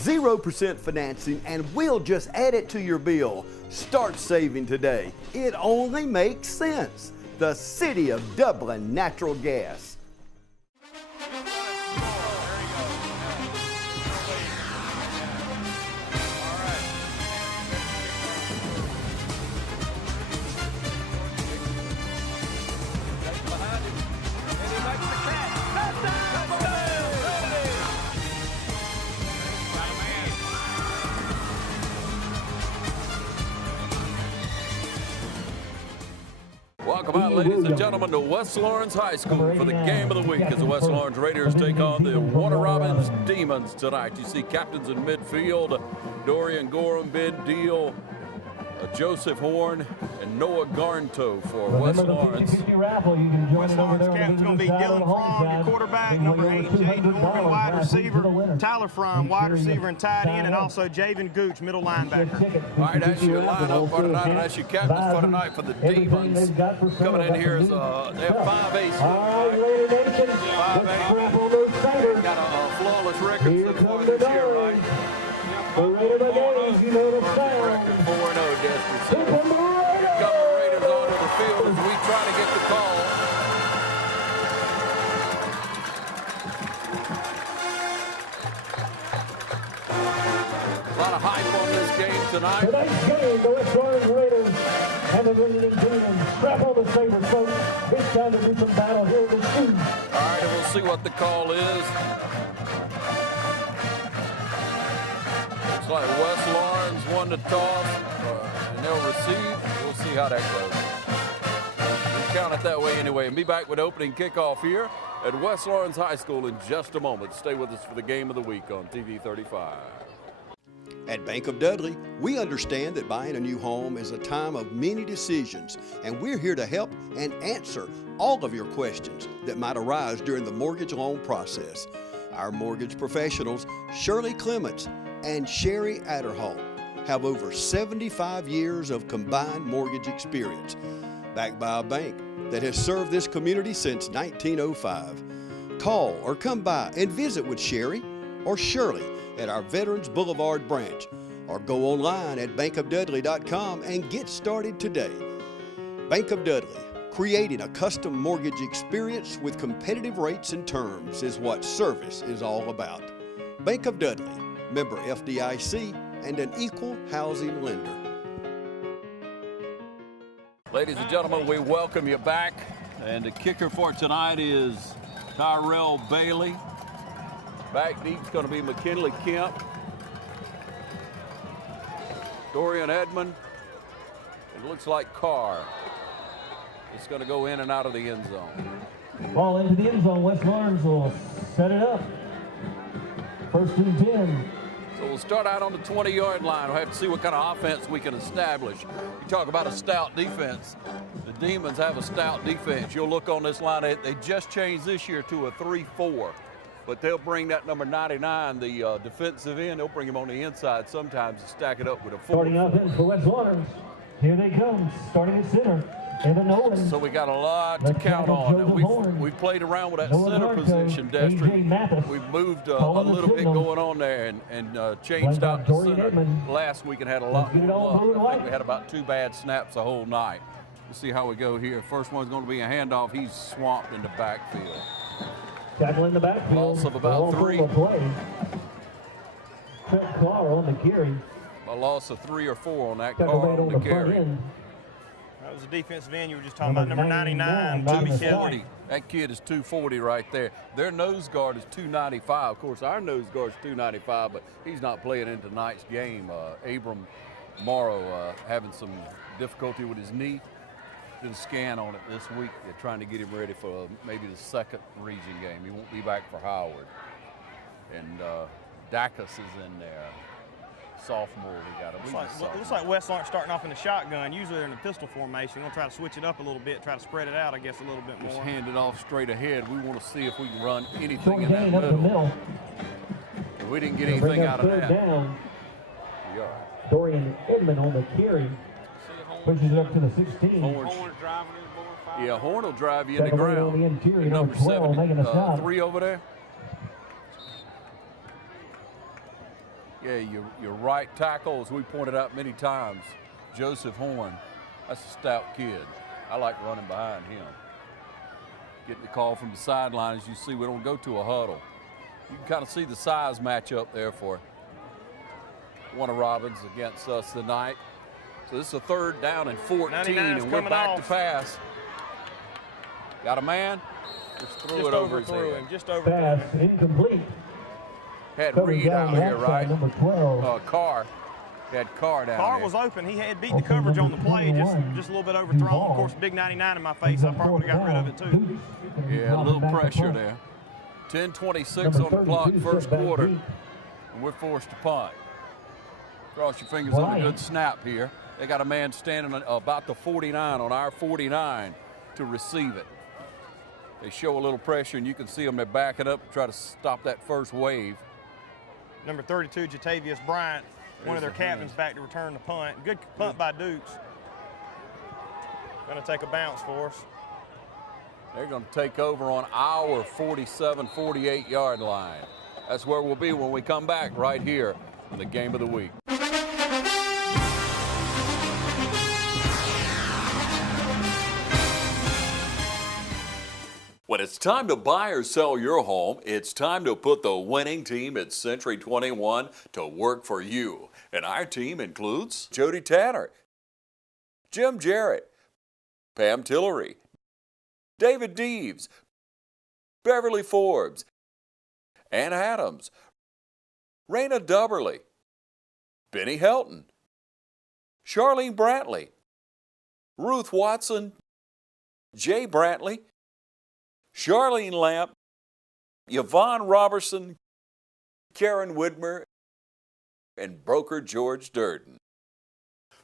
0% financing, and we'll just add it to your bill. Start saving today. It only makes sense. The City of Dublin Natural Gas. Welcome out, ladies and gentlemen, to West Lawrence High School for the game of the week as the West Lawrence Raiders take on the Warner Robins Demons tonight. You see captains in midfield, Dorian Gorham, Ben Deal, Joseph Horn, and Noah Garnto for West Lawrence. West Lawrence captain's going to be Dylan Fromm, your quarterback, number 8, Jaden Morgan, wide receiver, Tyler Fromm, wide receiver and tight end, and also Javen Gooch, middle linebacker. All right, that's your lineup for tonight, and that's your captains for tonight for the Demons. Coming in here is they have 5A score. 5A. Got a flawless record so far this year, right? Record 4-0, Destiny. So here come the Raiders onto the field as we try to get the call. A lot of hype on this game tonight. Tonight's game, the West Lawrence Raiders and the visiting Demons grapple the Sabres, folks. It's time to do some battle here in the shoot. All right, and we'll see what the call is. Looks like West Lawrence won the toss, and they'll receive. We'll see how that goes. We'll count it that way anyway. And be back with opening kickoff here at West Lawrence High School in just a moment. Stay with us for the game of the week on TV 35. At Bank of Dudley, we understand that buying a new home is a time of many decisions, and we're here to help and answer all of your questions that might arise during the mortgage loan process. Our mortgage professionals, Shirley Clements and Sherry Adderhall, have over 75 years of combined mortgage experience, backed by a bank that has served this community since 1905. Call or come by and visit with Sherry or Shirley at our Veterans Boulevard branch, or go online at bankofdudley.com and get started today. Bank of Dudley, creating a custom mortgage experience with competitive rates and terms is what service is all about. Bank of Dudley, member FDIC, and an equal housing lender. Ladies and gentlemen, we welcome you back. And the kicker for tonight is Tyrell Bailey. Back deep is going to be McKinley Kemp, Dorian Edmond. It looks like Carr. It's going to go in and out of the end zone. Ball into the end zone. West Lawrence will set it up. First and 10. So we'll start out on the 20-yard line. We'll have to see what kind of offense we can establish. You talk about a stout defense. The Demons have a stout defense. You'll look on this line. They just changed this year to a 3-4. But they'll bring that number 99, the defensive end, they'll bring him on the inside sometimes and stack it up with a 4. Starting offense for West Lawrence. Here they come, starting at center. So we got a lot to count on. We've played around with that center position, Destry. We've moved a little bit going on there and changed out the center last week and had a lot more luck. I think we had about 2 bad snaps the whole night. We'll see how we go here. First one's going to be a handoff. He's swamped in the backfield. Tackle in the backfield. Loss of about 3. Chuck Carr on the carry. A loss of 3 or 4 on that Carr on the carry. That was the defensive end you were just talking about, number 99, 240. That kid is 240 right there. Their nose guard is 295. Of course, our nose guard is 295, but he's not playing in tonight's game. Abram Morrow having some difficulty with his knee. Did a scan on it this week. They're trying to get him ready for maybe the second region game. He won't be back for Howard. And Dacus is in there. Sophomore, we got him. Looks like West Lawrence starting off in the shotgun. Usually they're in the pistol formation. We're going to try to switch it up a little bit, try to spread it out, I guess, a little bit more. Just hand it off straight ahead. We want to see if we can run anything in that middle. If we didn't get anything out of that. Down. We are. Dorian Edmond on the carry. Pushes it up to the 16. Yeah, Horn will drive you in the ground. On the interior, number 12, 7, 3 over there. Yeah, your right tackle, as we pointed out many times, Joseph Horn. That's a stout kid. I like running behind him. Getting the call from the sideline. As you see, we don't go to a huddle. You can kind of see the size match up there for Warner Robins against us tonight. So this is a 3rd down and 14, and we're back to pass. Got a man? Just threw it over his head. Just over. Pass incomplete. Had Reed out here, right? Number 12. Carr. Had Carr down Carr there. was open. He had beat the coverage on the play, just a little bit overthrown. Of course, big 99 in my face. I probably got rid of it too. Yeah, a little pressure there. 10:26 on the clock, first quarter, and we're forced to punt. Cross your fingers on a good snap here. They got a man standing about the 49 on our 49 to receive it. They show a little pressure, and you can see them. They're backing up to try to stop that first wave. Number 32, Jatavius Bryant, one of their captains, back to return the punt. Good punt by Dukes. Going to take a bounce for us. They're going to take over on our 47, 48-yard line. That's where we'll be when we come back right here in the game of the week. When it's time to buy or sell your home, it's time to put the winning team at Century 21 to work for you. And our team includes Jody Tanner, Jim Jarrett, Pam Tillery, David Deeves, Beverly Forbes, Ann Adams, Raina Dubberly, Benny Helton, Charlene Brantley, Ruth Watson, Jay Brantley, Charlene Lamp, Yvonne Robertson, Karen Widmer, and broker George Durden.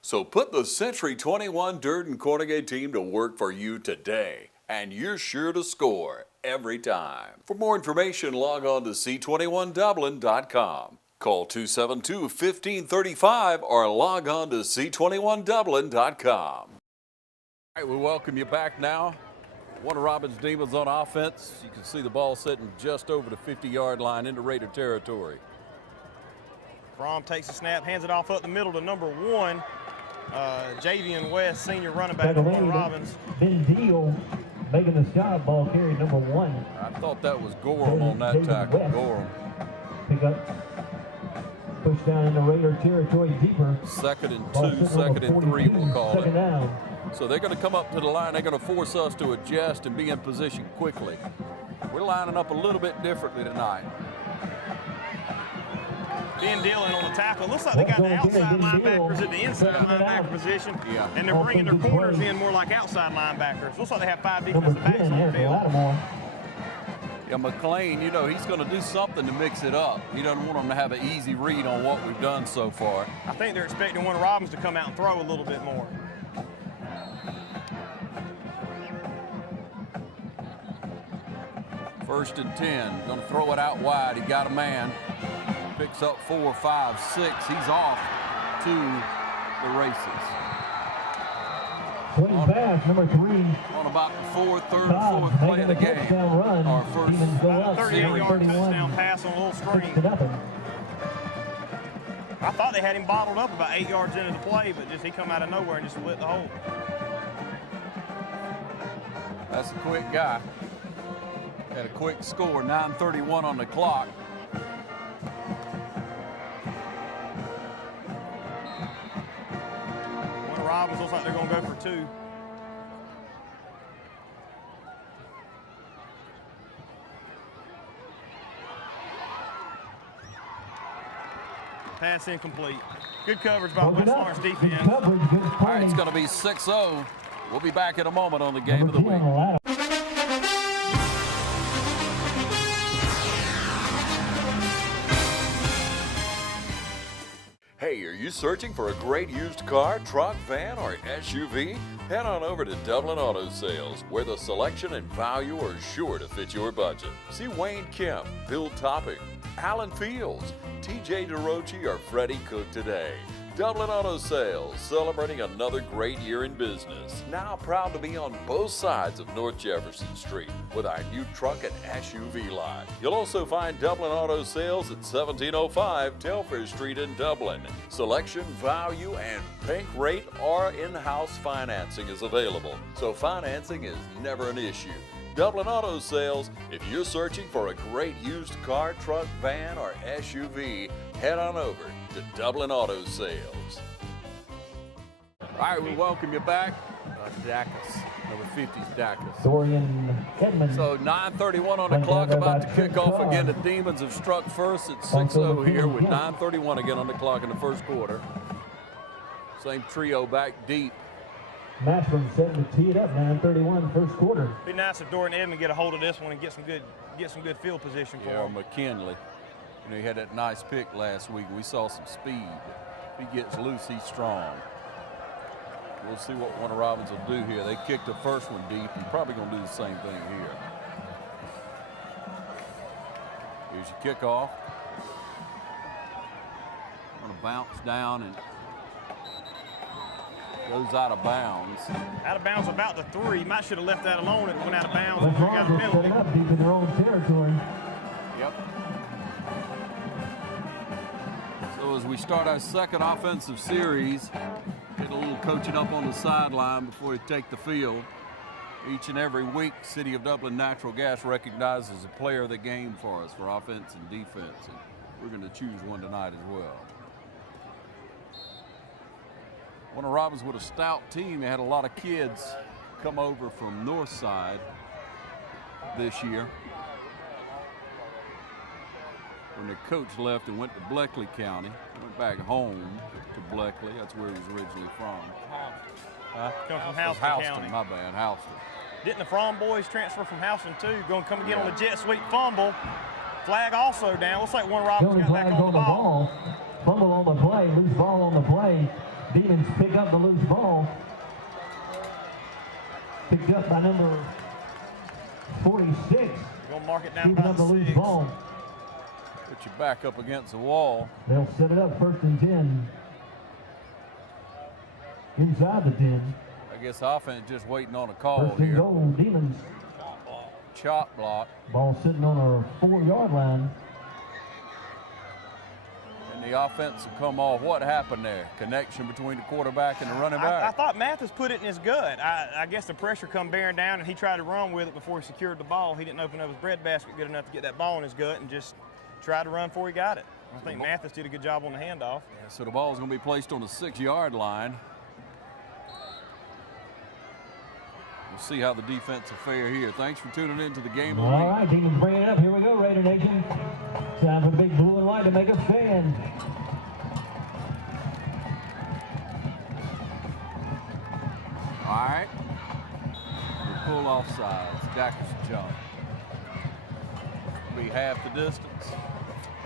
So put the Century 21 Durden Cornegay team to work for you today, and you're sure to score every time. For more information, log on to c21dublin.com. Call 272-1535 or log on to c21dublin.com. All right, we welcome you back now. Warner Robins Demons on offense. You can see the ball sitting just over the 50-yard line into Raider territory. Fromm takes the snap, hands it off up the middle to number 1, Javian West, senior running back for Warner Robins. Ben Deal making the shot, ball carry number 1. I thought that was Gorham on that tackle. Gorham. Pick up, push down into Raider territory deeper. 2nd and 2, 2nd and 3 we'll call it. Second down. So they're going to come up to the line. They're going to force us to adjust and be in position quickly. We're lining up a little bit differently tonight. Ben Dillon on the tackle. Looks like they got the outside linebackers at the inside linebacker position. Yeah. And they're bringing their corners in more like outside linebackers. Looks like they have 5 defensive backs on the field. Yeah, McLean, you know, he's going to do something to mix it up. He doesn't want them to have an easy read on what we've done so far. I think they're expecting Warner Robins to come out and throw a little bit more. First and 10. Going to throw it out wide. He got a man. Picks up 4, 5, 6. He's off to the races. Swing pass, number 3. On about the third or fourth play of the game. Our first 38-yard touchdown pass on a little screen. I thought they had him bottled up about 8 yards into the play, but just he come out of nowhere and just lit the hole. That's a quick guy. Had a quick score, 9:31 on the clock. Warner Robins looks like they're going to go for 2. Pass incomplete. Good coverage by West Lawrence defense. All right, it's going to be 6-0. We'll be back in a moment on the game of the week. Hey, are you searching for a great used car, truck, van, or SUV? Head on over to Dublin Auto Sales, where the selection and value are sure to fit your budget. See Wayne Kemp, Bill Topping, Alan Fields, TJ DeRochi, or Freddie Cook today. Dublin Auto Sales, celebrating another great year in business. Now proud to be on both sides of North Jefferson Street with our new truck and SUV lot. You'll also find Dublin Auto Sales at 1705 Telfair Street in Dublin. Selection, value, and pink rate or in-house financing is available, so financing is never an issue. Dublin Auto Sales, if you're searching for a great used car, truck, van, or SUV, head on over to Dublin Auto Sales. All right, we welcome you back. Dacus, number 50's Dacus. Dorian Edmonds. So 9:31 on the clock, about to kick off again. The Demons have struck first at 6-0 here with 9:31 again on the clock in the first quarter. Same trio back deep. Mashburn setting to tee it up, 9:31 first quarter. Be nice if Dorian Edmond get a hold of this one and get some good field position for him. McKinley. You know, he had that nice pick last week. We saw some speed. If he gets loose, he's strong. We'll see what Warner Robins will do here. They kicked the first one deep and probably going to do the same thing here. Here's your kickoff. Going to bounce down and goes out of bounds. Out of bounds about the 3. Might should have left that alone if it went out of bounds. The Got a Broncos penalty. set up deep in their own territory. Yep. So as we start our second offensive series, get a little coaching up on the sideline before we take the field. Each and every week, City of Dublin Natural Gas recognizes a player of the game for us for offense and defense. And we're going to choose one tonight as well. Warner Robins with a stout team. They had a lot of kids come over from North Side this year. When the coach left and went to Bleckley County, went back home to Bleckley. That's where he was originally from. Come from Houston County. My bad, Houston. Didn't the Fromm boys transfer from Houston too? Going to come again on the jet sweep fumble. Flag also down. Looks like Warner Robins got back on the ball. Fumble on the play, loose ball on the play. Demons pick up the loose ball. Picked up by number 46. Gonna mark it down Keeping by up the loose 6. ball. Put your back up against the wall. They'll set it up 1st and 10. Inside the 10. I guess offense just waiting on a call 1st and here. goal, Demons. Chop block. Ball sitting on our 4-yard line. And the offense will come off. What happened there? Connection between the quarterback and the running back? I thought Mathis put it in his gut. I guess the pressure come bearing down, and he tried to run with it before he secured the ball. He didn't open up his breadbasket good enough to get that ball in his gut and just tried to run before he got it. I think Mathis did a good job on the handoff. Yeah, so the ball is going to be placed on the 6-yard line. We'll see how the defense will fare here. Thanks for tuning in to the game of the week. All right, Demons bringing it up. Here we go, Raider Nation. Time for the big blue and white to make a stand. All right. We pull off sides. Dacus jump. Be half the distance.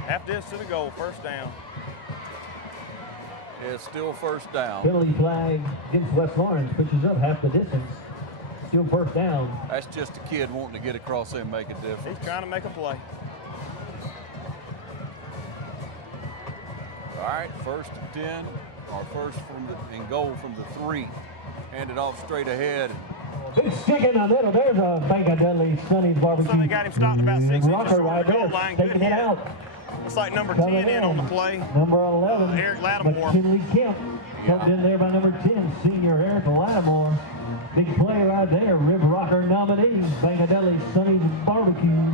Half distance to the goal, 1st down. Yeah, it's still 1st down. Penalty flag against West Lawrence, pushes up half the distance. Still 1st down. That's just a kid wanting to get across there and make a He's difference. trying to make a play. All right, 1st and 10, or first and goal from the 3. Hand it off straight ahead. Big stick in the middle. There's a Bank of Dudley Sonny's barbecue. Sonny got him stopped about 6 inches Rocker short right of the goal there, line. Good taking it hit. out. Looks like number 10 in on the play. Number 11. Eric Lattimore. McKinley Kemp. Comes in there by number 10, senior Eric Lattimore. Big play right there. Rib Rocker nominee. Bank of Dudley Sonny's barbecue.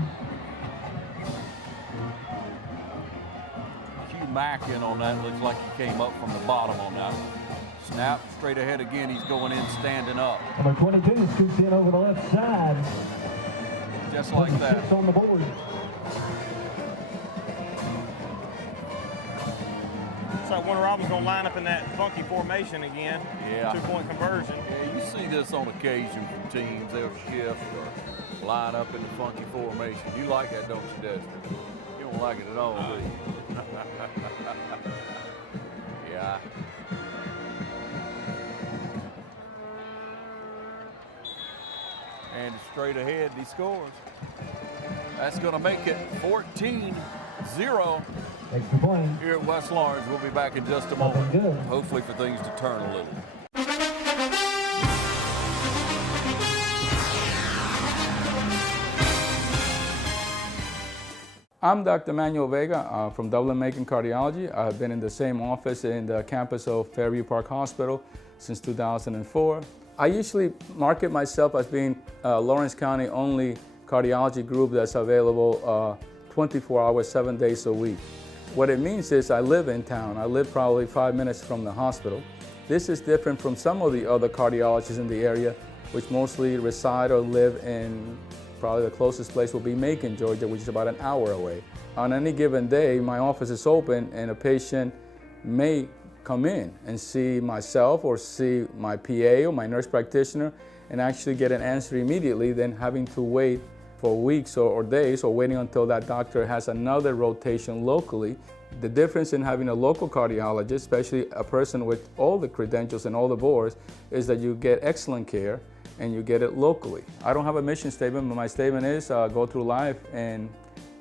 Q Mack in on that. Looks like he came up from the bottom on that. Snap straight ahead again. He's going in standing up. Number 22 scoots in over the left side. Just like that. 6 on the board. Looks like Warner Robins going to line up in that funky formation again. Yeah. 2-point conversion. Yeah, you see this on occasion from teams. They'll shift or line up in the funky formation. You like that, don't you, Dexter? You don't like it at all, do you? Yeah. And straight ahead, he scores. That's going to make it 14-7 0 Extra point. here at West Lawrence. We'll be back in just a moment, hopefully for things to turn a little. I'm Dr. Manuel Vega from Dublin Macon Cardiology. I've been in the same office in the campus of Fairview Park Hospital since 2004. I usually market myself as being Lawrence County only cardiology group that's available 24 hours, 7 days a week. What it means is I live in town. I live probably 5 minutes from the hospital. This is different from some of the other cardiologists in the area, which mostly reside or live in, probably the closest place will be Macon, Georgia, which is about an hour away. On any given day, my office is open and a patient may come in and see myself or see my PA or my nurse practitioner and actually get an answer immediately than having to wait for weeks or days or waiting until that doctor has another rotation locally. The difference in having a local cardiologist, especially a person with all the credentials and all the boards, is that you get excellent care and you get it locally. I don't have a mission statement, but my statement is go through life and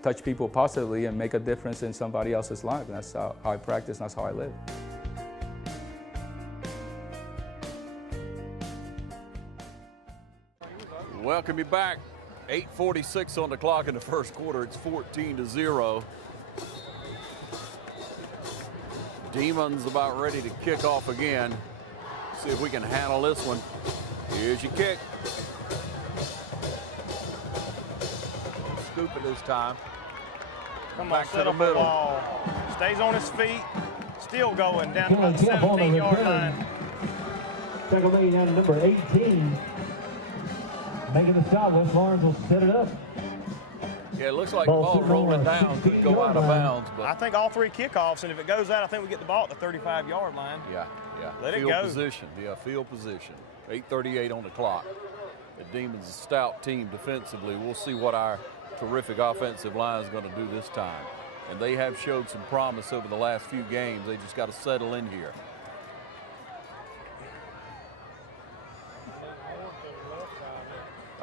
touch people positively and make a difference in somebody else's life. And that's how I practice, and that's how I live. Welcome you back. 8:46 on the clock in the first quarter. It's 14-0. Demons about ready to kick off again. See if we can handle this one. Here's your kick. Scoop it this time. Come on, Back set to up the the middle. ball. Stays on his feet. Still going down to about the 17-yard line. Tackle made down to number 18. Making the stop, West Lawrence will set it up. Yeah, it looks like the ball rolling down, could go out of bounds. But I think all three kickoffs, and if it goes out, I think we get the ball at the 35-yard line. yeah. Let it field go. position. Yeah, field position. 8:38 on the clock. The Demons, a stout team defensively. We'll see what our terrific offensive line is going to do this time. And they have showed some promise over the last few games. They just got to settle in here.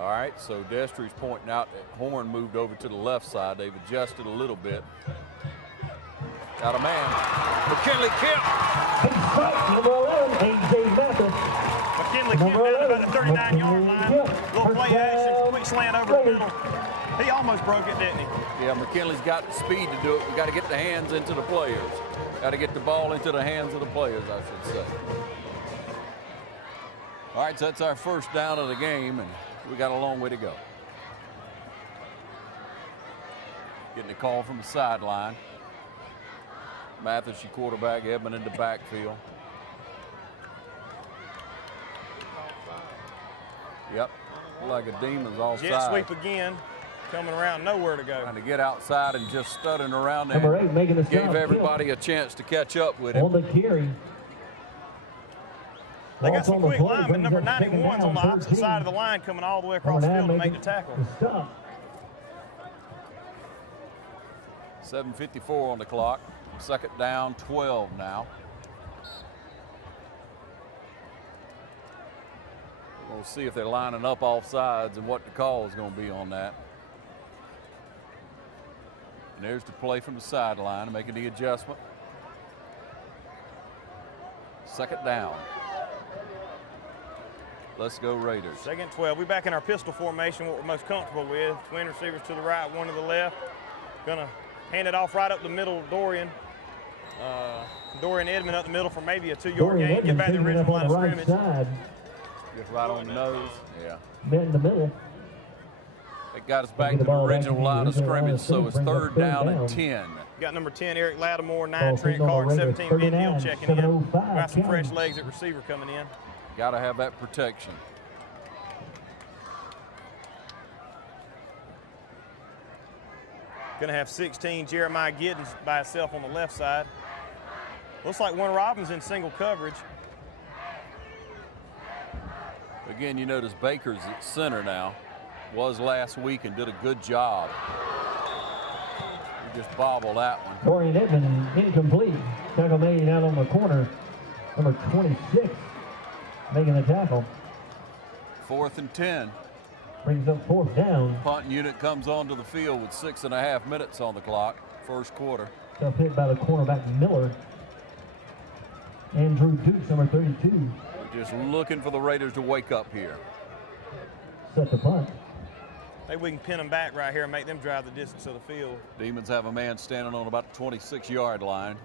All right, so Destry's pointing out that Horn moved over to the left side. They've adjusted a little bit. Got a man. McKinley Kemp. Number 11, A.J. Mathis. McKinley Kemp down to about the 39-yard line. Little play action, quick slant over the middle. He almost broke it, didn't he? Yeah, McKinley's got the speed to do it. We got to get the hands into the players. Got to get the ball into the hands of the players, I should say. All right, so that's our first down of the game, and we got a long way to go. Getting a call from the sideline. Mathis, your quarterback, Edmond in the backfield. Yep, like a Demon's offside. Jet sweep again, coming around, nowhere to go. Trying to get outside and just stuttering around there. Number 8 making the stop. Gave everybody a chance to catch up with him. On the carry. They got some quick linemen. Number 91's on the opposite side of the line, coming all the way across the field to make the tackle. 7:54 on the clock. Second down, 12 now. We'll see if they're lining up off sides and what the call is going to be on that. And there's the play from the sideline, making the adjustment. Second down. Let's go Raiders. Second 12. We're back in our pistol formation, what we're most comfortable with. Twin receivers to the right, one to the left. Gonna hand it off right up the middle, Dorian. Dorian Edmond up the middle for maybe a 2-yard gain. Get back to the original line of scrimmage. Just right on the nose. Yeah. Met in the middle. It got us back to the original line of scrimmage, so it's third down and 10. Got number 10, Eric Lattimore, 9, Trent Carter, 17, Ben Hill checking in. Got some fresh legs at receiver coming in. Got to have that protection. Going to have 16, Jeremiah Giddens by himself on the left side. Looks like Warner Robbins in single coverage. Again, you notice Baker's at center now. Was last week and did a good job. He just bobbled that one. Dorian Edmond incomplete. Tackle made out on the corner. Number 26 making the tackle. 4th and 10. Brings up 4th down. Punt unit comes onto the field with 6.5 minutes on the clock, first quarter. Tough hit by the cornerback Miller. Andrew Dukes, number 32. Just looking for the Raiders to wake up here. Set the punt. Maybe we can pin them back right here and make them drive the distance of the field. Demons have a man standing on about the 26-yard line.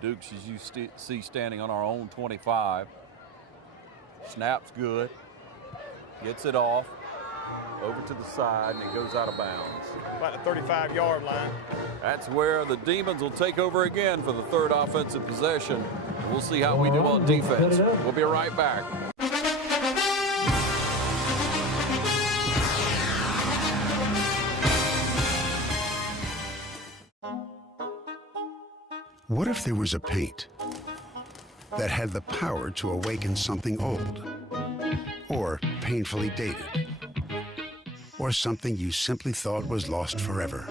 Dukes, as you see, standing on our own 25. Snap's good. Gets it off. Over to the side, and it goes out of bounds. About the 35-yard line. That's where the Demons will take over again for the third offensive possession. We'll see how we do on defense. We'll be right back. What if there was a paint that had the power to awaken something old, or painfully dated, or something you simply thought was lost forever,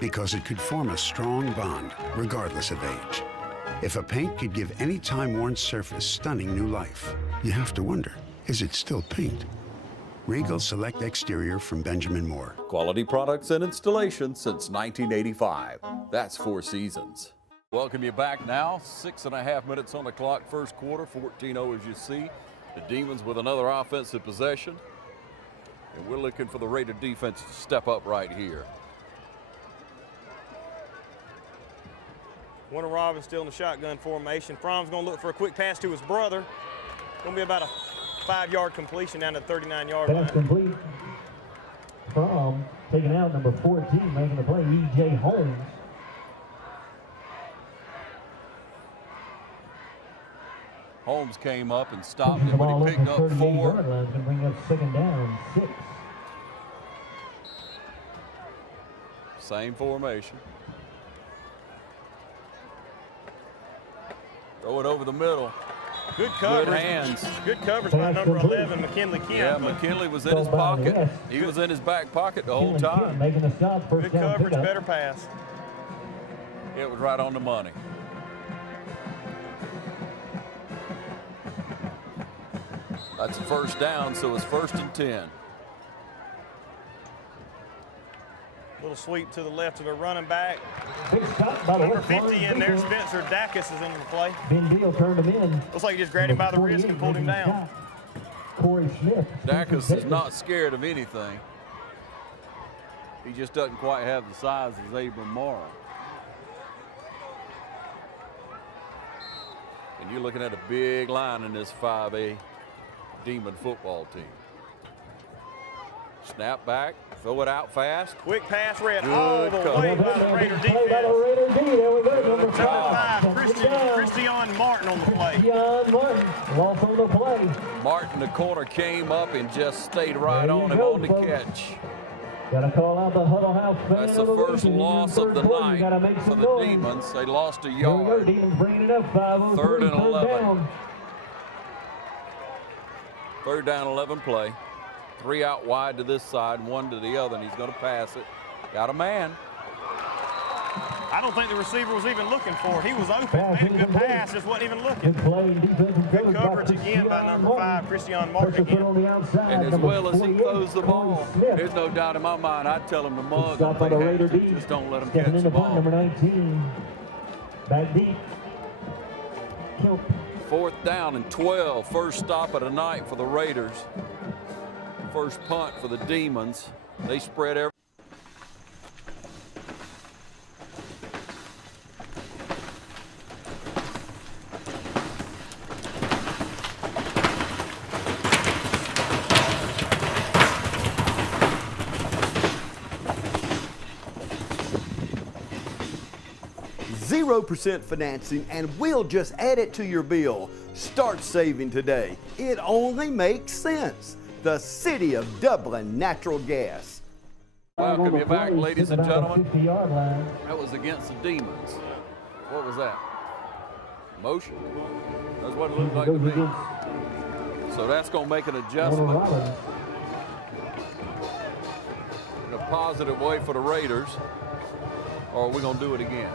because it could form a strong bond regardless of age? If a paint could give any time-worn surface stunning new life, you have to wonder, is it still paint? Regal Select Exterior from Benjamin Moore. Quality products and installation since 1985. That's 4 Seasons. Welcome you back now. 6.5 minutes on the clock, first quarter, 14-0 as you see. The Demons with another offensive possession. And we're looking for the Raider defense to step up right here. Warner Robbins still in the shotgun formation. Fromm's going to look for a quick pass to his brother. Going to be about a 5-yard completion down to the 39-yard line. Pass complete. Fromm taking out number 14, making the play, E.J. Holmes. Holmes came up and stopped him, but he picked up 4. Going to bring up 2nd down, 6. Same formation. Throw it over the middle. Good coverage. Good hands. Good coverage by number 11, McKinley Kemp. Yeah, McKinley was in his pocket. He was in his back pocket the whole time. Making the stop, Good coverage, better pass. It was right on the money. That's a first down, so it's 1st and 10. Little sweep to the left of the running back. Big stop by the Number left 50 in there, corner. Spencer Dacus is into the play. Ben Beal turned him in. Looks like he just grabbed him by the wrist and pulled him down. Corey Smith. Dacus is not scared of anything. He just doesn't quite have the size as Abram Morrow. And you're looking at a big line in this 5A Demon football team. Snap back, throw it out fast. Quick pass read Good all the cover. way by the Raider defense. There we go. Number Number 5. 5, Christian Martin on the play. Christian Martin, lost on the play. Martin, the corner, came up and just stayed right There you on him go, on the folks. catch. Got to call out the Huddle House fan. That's the first loss of the night for the Demons. They lost a Here we go, yard. Demons bringing it up. 5-0. 3rd and 11. Down. 3rd down, 11 play. 3 out wide to this side, 1 to the other, and he's going to pass it. Got a man. I don't think the receiver was even looking for it. He was open, made a good pass, just wasn't even looking. Good play and defensive Good coverage again by number 5, Christian Martin Pressure put on again. the outside. And as number well as he 48, throws the ball, Corey Smith. there's no doubt in my mind, I'd tell him to mug Stop by him. the Raider D. Just don't let him Stepping catch in the the punt, ball. number 19. Back deep. Kemp. 4th down and 12. First stop of the night for the Raiders. First punt for the Demons. They spread every. %0 financing, and we'll just add it to your bill. Start saving today. It only makes sense. The City of Dublin Natural Gas. Welcome you back, ladies and gentlemen. 50-yard line. That was against the Demons. What was that? Motion? That's what it looked like to Goes me. against So that's going to make an Warner adjustment Robbins. in a positive way for the Raiders. Or are we going to do it again?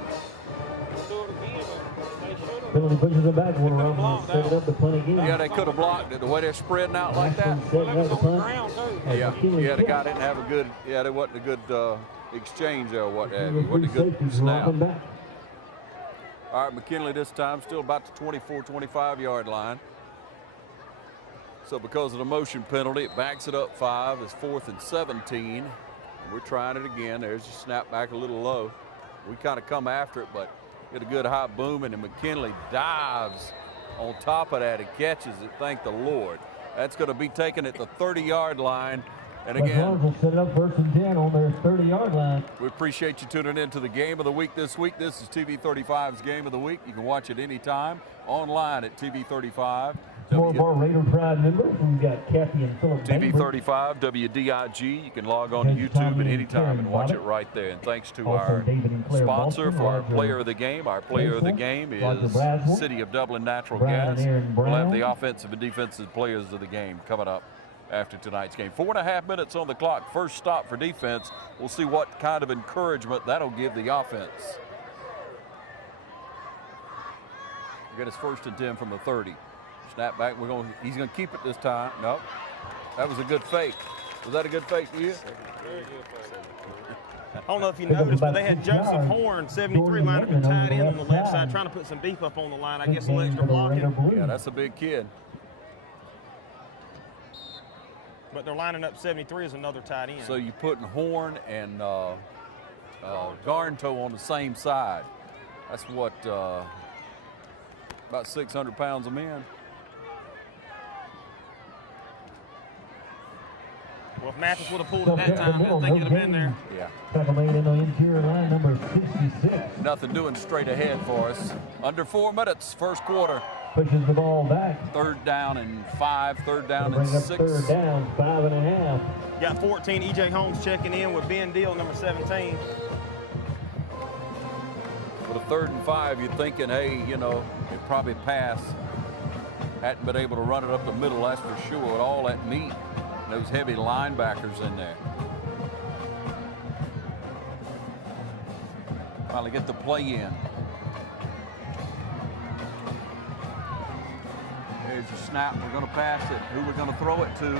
Penalty pushes it back. One Robinson set it up to punt again. Yeah, they could have blocked it the way they're spreading out like that. Setting up the punt. Yeah, the guy didn't have a good, there wasn't a good exchange there or what have you. Wasn't a good snap. All right, McKinley this time still about the 24, 25-yard line. So because of the motion penalty, it backs it up 5. It's 4th and 17. We're trying it again. There's a snap back a little low. We kind of come after it, but get a good high booming, and McKinley dives on top of that and catches it. Thank the Lord. That's going to be taken at the 30-yard line. And again, will set it up 1st and 10 on their 30-yard line. We appreciate you tuning in to the Game of the Week this week. This is TV35's Game of the Week. You can watch it anytime online at TV35. More of our Raider Pride members. We've got Kathy and Philip. TV35, WDIG. You can log on to YouTube at any time and watch it right there. And thanks to our sponsor for our player of the game. Our player of the game is City of Dublin Natural Gas. We'll have the offensive and defensive players of the game coming up after tonight's game. 4.5 minutes on the clock. First stop for defense. We'll see what kind of encouragement that'll give the offense. Get his 1st and 10 from the 30. Snap back. He's going to keep it this time. Nope. That was a good fake. Was that a good fake to you? I don't know if you noticed, but they had Joseph Horn, 73, lined up and tied in on the left side, trying to put some beef up on the line. I guess a little extra blocking. Yeah, that's a big kid. But they're lining up 73 as another tight end. So you're putting Horn and Garnto on the same side. That's what, about 600 pounds of men. Well, if Mathis would have pulled it that time, I think he'd have been there. Yeah. Tackle made in the interior line, number 66. Nothing doing straight ahead for us. Under 4 minutes, first quarter. Pushes the ball back. 3rd down and 5, 3rd down and 6. 3rd down, 5.5. Got 14. E.J. Holmes checking in with Ben Deal, number 17. With a 3rd and 5, you're thinking, hey, you know, it probably pass. Hadn't been able to run it up the middle, that's for sure, with all that meat. Those heavy linebackers in there. Finally get the play in. There's a snap. We're going to pass it. Who we're going to throw it to? We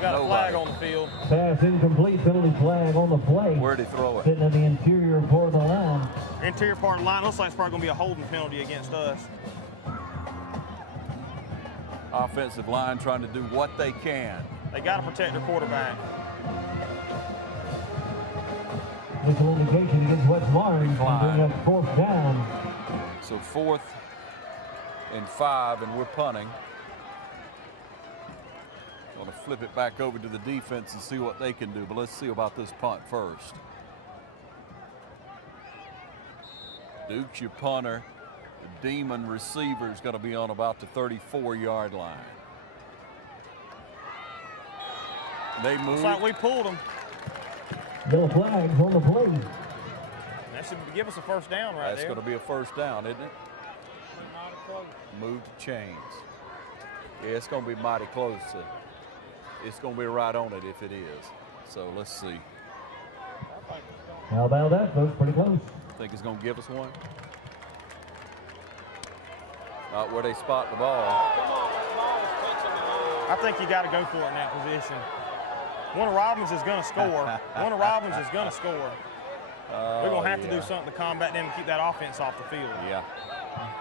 got a flag on the field. Pass incomplete. Penalty flag on the play. Where'd he throw it? Sitting in the interior part of the line. Interior part of the line. Looks like it's probably going to be a holding penalty against us. Offensive line trying to do what they can. They got to protect their quarterback. Initial indication against West Lawrence. Bring up 4th down. So 4th and 5, and we're punting. Going to flip it back over to the defense and see what they can do, but let's see about this punt first. Duke's your punter. The Demon receiver is going to be on about the 34-yard line. They move. Looks like we pulled them. No flags on the play. That should give us a 1st down right there. That's going to be a 1st down, isn't it? Move to chains. Yeah, it's going to be mighty close. It's going to be right on it if it is. So let's see. How about that, folks? Pretty close. Think it's going to give us one? Not where they spot the ball. I think you got to go for it in that position. Warner Robbins is going to score. Warner Robbins is going to score. We're going to have to do something to combat them and keep that offense off the field. Yeah.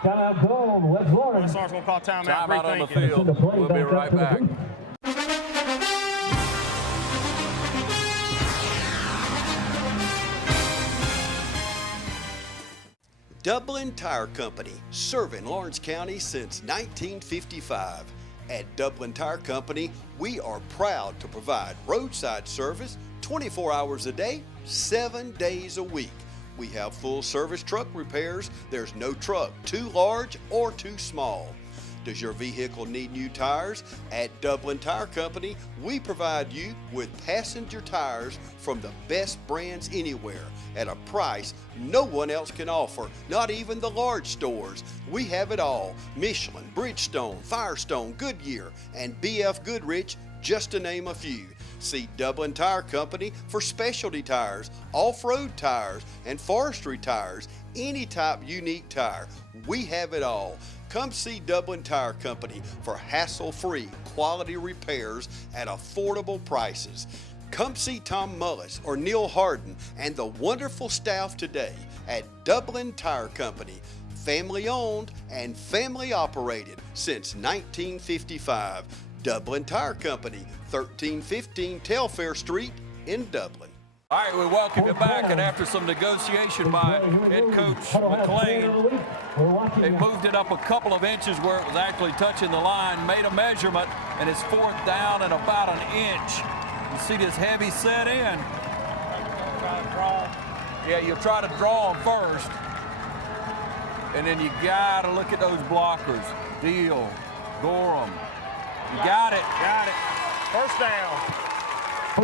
Timeout called. West Lawrence. West Lawrence going to call timeout. Timeout on the field. We'll be right back. Dublin Tire Company, serving Lawrence County since 1955. At Dublin Tire Company, we are proud to provide roadside service 24 hours a day, 7 days a week. We have full service truck repairs. There's no truck too large or too small. Does your vehicle need new tires? At Dublin Tire Company, we provide you with passenger tires from the best brands anywhere at a price no one else can offer, not even the large stores. We have it all. Michelin, Bridgestone, Firestone, Goodyear, and BF Goodrich, just to name a few. See Dublin Tire Company for specialty tires, off-road tires, and forestry tires. Any type unique tire, we have it all. Come see Dublin Tire Company for hassle-free quality repairs at affordable prices. Come see Tom Mullis or Neil Harden and the wonderful staff today at Dublin Tire Company. Family owned and family operated since 1955. Dublin Tire Company, 1315 Telfair Street in Dublin. All right, we welcome you back, and after some negotiation by head coach McLean, they moved it up a couple of inches where it was actually touching the line, made a measurement, and it's 4th down and about an inch. You see this heavy set in. Yeah, you'll try to draw them first, and then you got to look at those blockers. Deal, Gorham. You got it. Got it. First down. I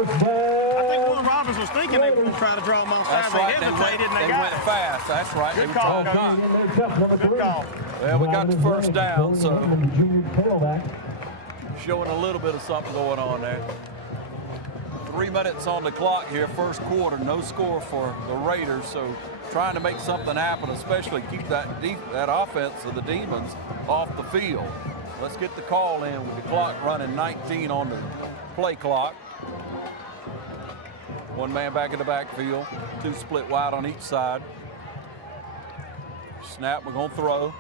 think Will Robbins was thinking they were going to try to draw them off sides. That's right. They hesitated and they got went it. fast. That's right. Good call, Coach. Good call. Well, we got the first down, so showing a little bit of something going on there. 3 minutes on the clock here, first quarter. No score for the Raiders, so trying to make something happen, especially keep that offense of the Demons off the field. Let's get the call in with the clock running 19 on the play clock. One man back in the backfield, 2 split wide on each side. Snap, we're going to throw.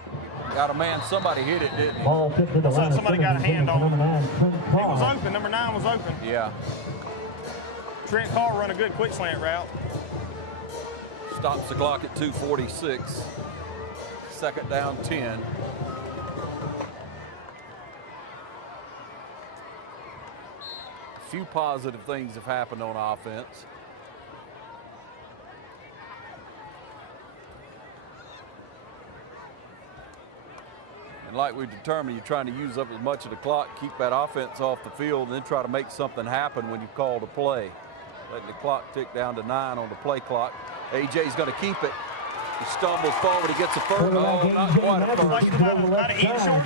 Got a man, somebody hit it, didn't he? Somebody got a hand on him. He was open, number 9 was open. Yeah. Trent Carr run a good quick slant route. Stops the clock at 2:46. 2nd down, 10. A few positive things have happened on offense. And like we determined, you're trying to use up as much of the clock, keep that offense off the field, and then try to make something happen when you call the play. Letting the clock tick down to 9 on the play clock. AJ's going to keep it. He stumbles forward. He gets a first. Oh, not quite a first.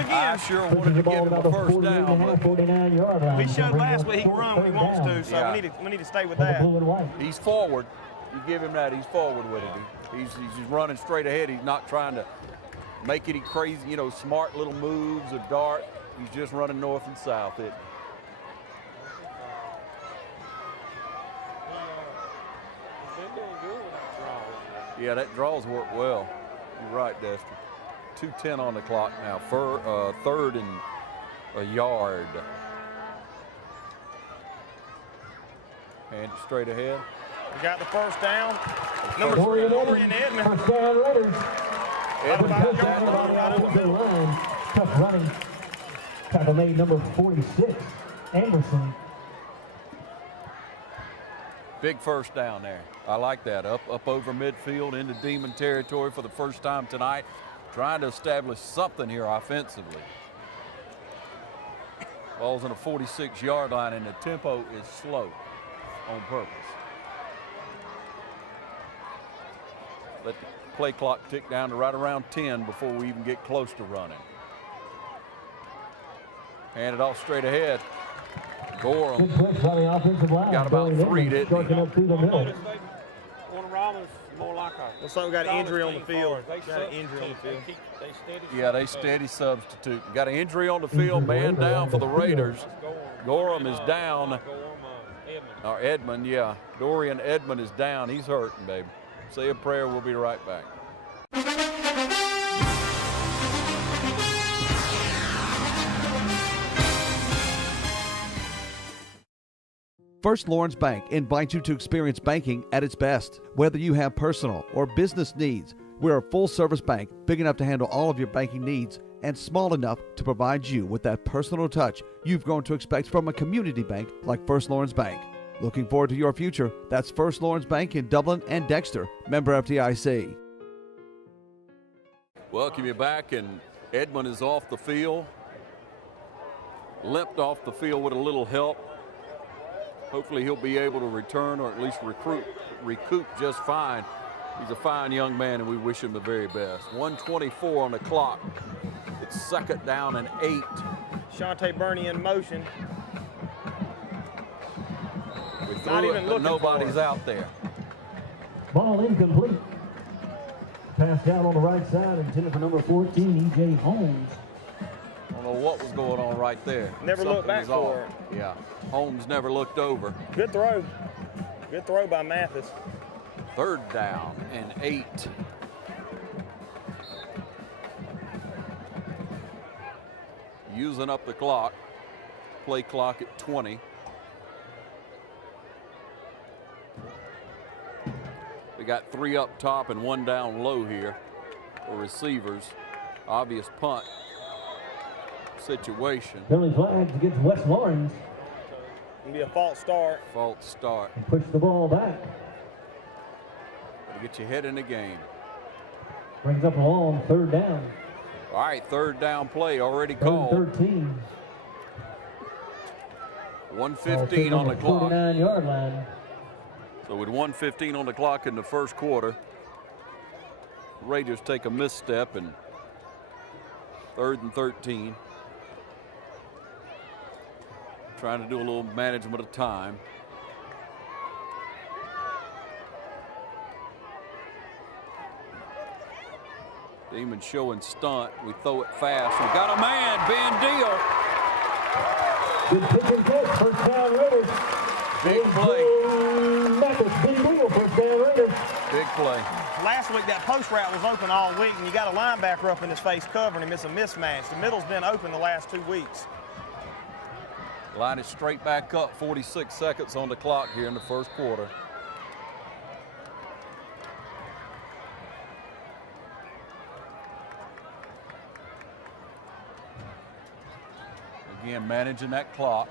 I sure wanted to give him a first down. We showed last week he can run when he wants to, so Yeah. we need to stay with that. He's forward. You give him that. He's forward with it. He's running straight ahead. He's not trying to make any crazy, smart little moves or dart. He's just running north and south. Yeah, that draws work well. You're right, Dester. 2:10 on the clock now. 3rd and a yard. Hand straight ahead. We got the first down. Number 3, Dorian Edmond. First down, Raiders. Edmond got that. Line. Tough running. Tackle made number 46, Emerson. Big first down there. I like that. Up over midfield into Demon territory for the first time tonight. Trying to establish something here offensively. Ball's in a 46-yard line, and the tempo is slow on purpose. Let the play clock tick down to right around 10 before we even get close to running. Hand it off straight ahead. Gorham got about 3, didn't he? Looks like we got an injury on the field. Yeah, they steady substitute. Got an injury on the field, man down for the Raiders. Gorham is down. Or Edmond, yeah. Dorian Edmond is down. He's hurting, baby. Say a prayer, we'll be right back. First Lawrence Bank invites you to experience banking at its best. Whether you have personal or business needs, we're a full-service bank big enough to handle all of your banking needs and small enough to provide you with that personal touch you've grown to expect from a community bank like First Lawrence Bank. Looking forward to your future. That's First Lawrence Bank in Dublin and Dexter, member FDIC. Welcome you back, and Edmond is off the field. Limped off the field with a little help. Hopefully he'll be able to return or at least recoup just fine. He's a fine young man, and we wish him the very best. 1:24 on the clock. It's 2nd down and 8. Shante Burney in motion. threw it, but nobody's out there. Ball incomplete. Passed out on the right side, intended for number 14, E.J. Holmes. I don't know what was going on right there. Never looked back Something was for off. Yeah, Holmes never looked over. Good throw. Good throw by Mathis. 3rd down and 8. Using up the clock. Play clock at 20. We got 3 up top and 1 down low here for receivers. Obvious punt situation. Penalty flags against West Lawrence. Gonna be a false start. False start. And push the ball back. Gotta get your head in the game. Brings up a long 3rd down. All right, 3rd down play already 3rd called. and 13. 1:15 on the clock. 49-yard line. So with 1:15 on the clock in the 1st quarter, Raiders take a misstep and 3rd and 13. Trying to do a little management of time. Demon showing stunt. We throw it fast. We got a man, Ben Deal. Good pick and catch, 1st down Raiders. Big play. Big deal, 1st down Raiders. Big play. Last week that post route was open all week, and you got a linebacker up in his face covering him. It's a mismatch. The middle's been open the last 2 weeks. Line is straight back up. 46 seconds on the clock here in the 1st quarter. Again, managing that clock.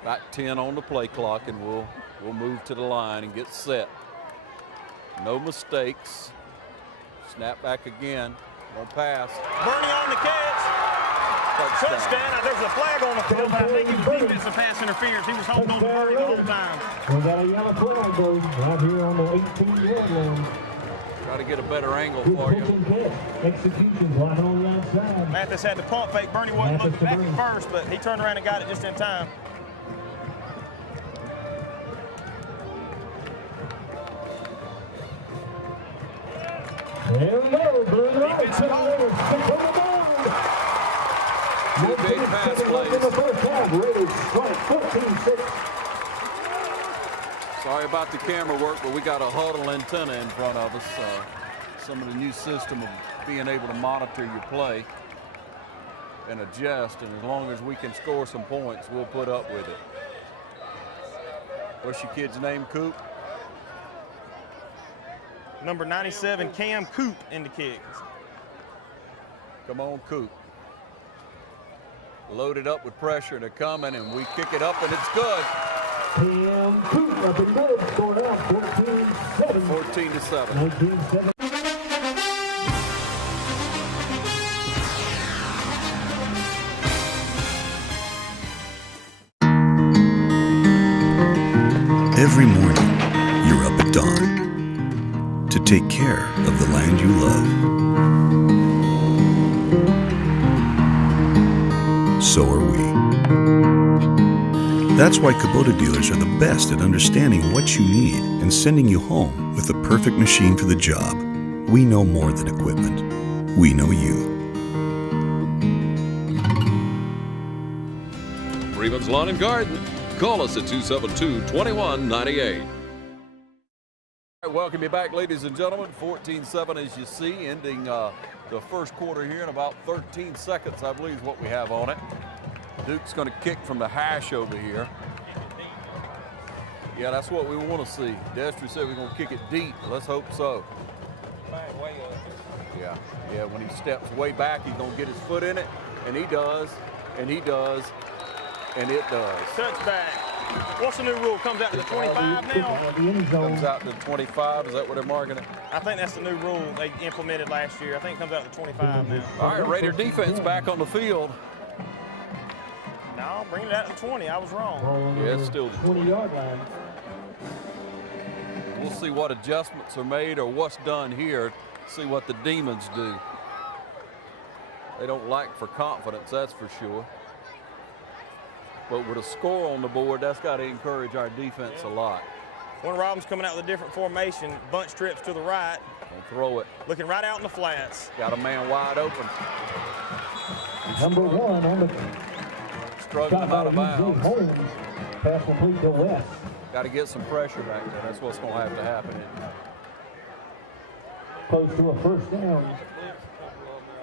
About 10 on the play clock, and we'll move to the line and get set. No mistakes. Snap back again. No pass. Bernie on the catch. Touchdown. There's a flag on the field, but I think he was defensive pass interference. He was holding on to Bernie the whole time. We got a yellow flag, though, right here on the 18-yard line. Try to get a better angle Good for pitch you. and catch. Execution blocking on the outside. Mathis had the pump fake. Bernie wasn't looking back at first, but he turned around and got it just in time. There we go. Blue and white. Defensive hold. Two big pass plays. In the 1st half, Raiders strike 14-6. Sorry about the camera work, but we got a huddle antenna in front of us. Some of the new system of being able to monitor your play and adjust, and as long as we can score some points, we'll put up with it. What's your kid's name, Coop? Number 97, Cam Coop in the kick. Come on, Coop. Loaded up with pressure, they're coming, and we kick it up, and it's good. Cam Coop up and good, scored out 14-7. 14-7. 19-7. Every morning, you're up at dawn to take care of the land you love. So are we. That's why Kubota dealers are the best at understanding what you need and sending you home with the perfect machine for the job. We know more than equipment. We know you. Freeman's Lawn and Garden. Call us at 272-2198. Welcome you back, ladies and gentlemen. 14-7 as you see, ending the 1st quarter here in about 13 seconds, I believe is what we have on it. Duke's going to kick from the hash over here. Yeah, that's what we want to see. Destry said we're going to kick it deep. Let's hope so. Yeah, when he steps way back, he's going to get his foot in it, and he does, and he does, and it does. Touchback. What's the new rule? Comes out to the 25 now? Comes out to 25. Is that what they're marking it? I think that's the new rule they implemented last year. I think it comes out to 25 now. All right, Raider defense back on the field. No, bring it out to 20. I was wrong. Yeah, it's still the 20-yard line. We'll see what adjustments are made or what's done here. See what the Demons do. They don't lack for confidence, that's for sure. But with a score on the board, that's got to encourage our defense a lot. Warner Robins coming out with a different formation. Bunch trips to the right. Don't throw it. Looking right out in the flats. Got a man wide open. Number 1 on the Struggling out of bounds. Holmes. Pass complete to West. Got to get some pressure back there. That's what's going to have to happen. Close to a first down.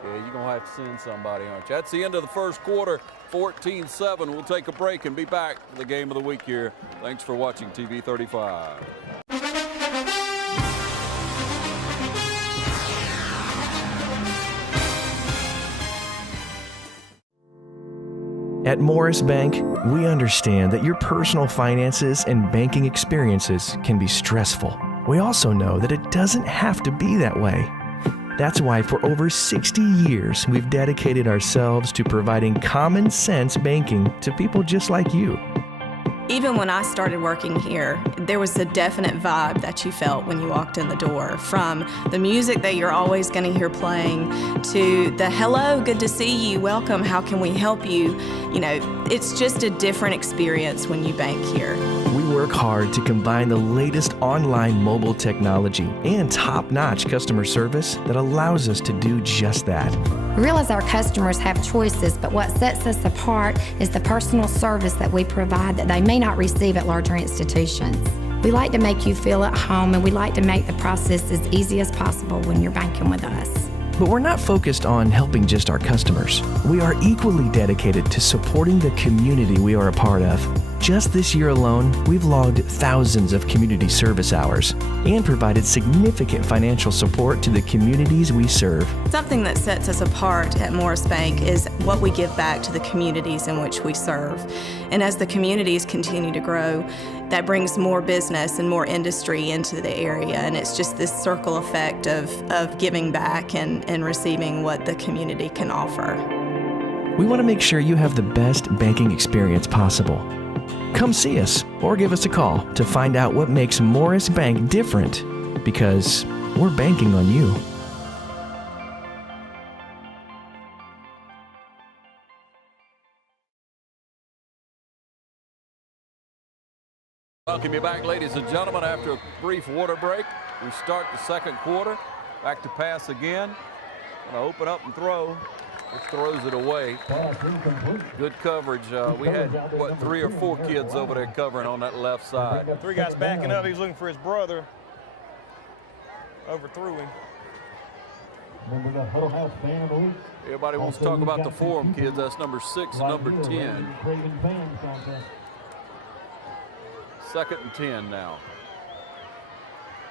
Yeah, you're going to have to send somebody, aren't you? That's the end of the first quarter, 14-7. We'll take a break and be back for the game of the week here. Thanks for watching TV 35. At Morris Bank, we understand that your personal finances and banking experiences can be stressful. We also know that it doesn't have to be that way. That's why for over 60 years, we've dedicated ourselves to providing common sense banking to people just like you. Even when I started working here, there was a definite vibe that you felt when you walked in the door, from the music that you're always going to hear playing to the hello, good to see you, welcome, how can we help you? You know, it's just a different experience when you bank here. We work hard to combine the latest online mobile technology and top-notch customer service that allows us to do just that. We realize our customers have choices, but what sets us apart is the personal service that we provide that they may not receive at larger institutions. We like to make you feel at home, and we like to make the process as easy as possible when you're banking with us. But we're not focused on helping just our customers. We are equally dedicated to supporting the community we are a part of. Just this year alone, we've logged thousands of community service hours and provided significant financial support to the communities we serve. Something that sets us apart at Morris Bank is what we give back to the communities in which we serve. And as the communities continue to grow, that brings more business and more industry into the area. And it's just this circle effect of giving back and receiving what the community can offer. We want to make sure you have the best banking experience possible. Come see us or give us a call to find out what makes Morris Bank different, because we're banking on you. Welcome you back, ladies and gentlemen, after a brief water break. We start the second quarter. Back to pass again. Gonna open up and throw. Just throws it away. Good coverage. We had, what, 3 or 4 kids over there covering on that left side. 3 guys backing up. He's looking for his brother. Overthrew him. Everybody wants to talk about the Forum kids. That's number 6 and number 10. 2nd and 10 now.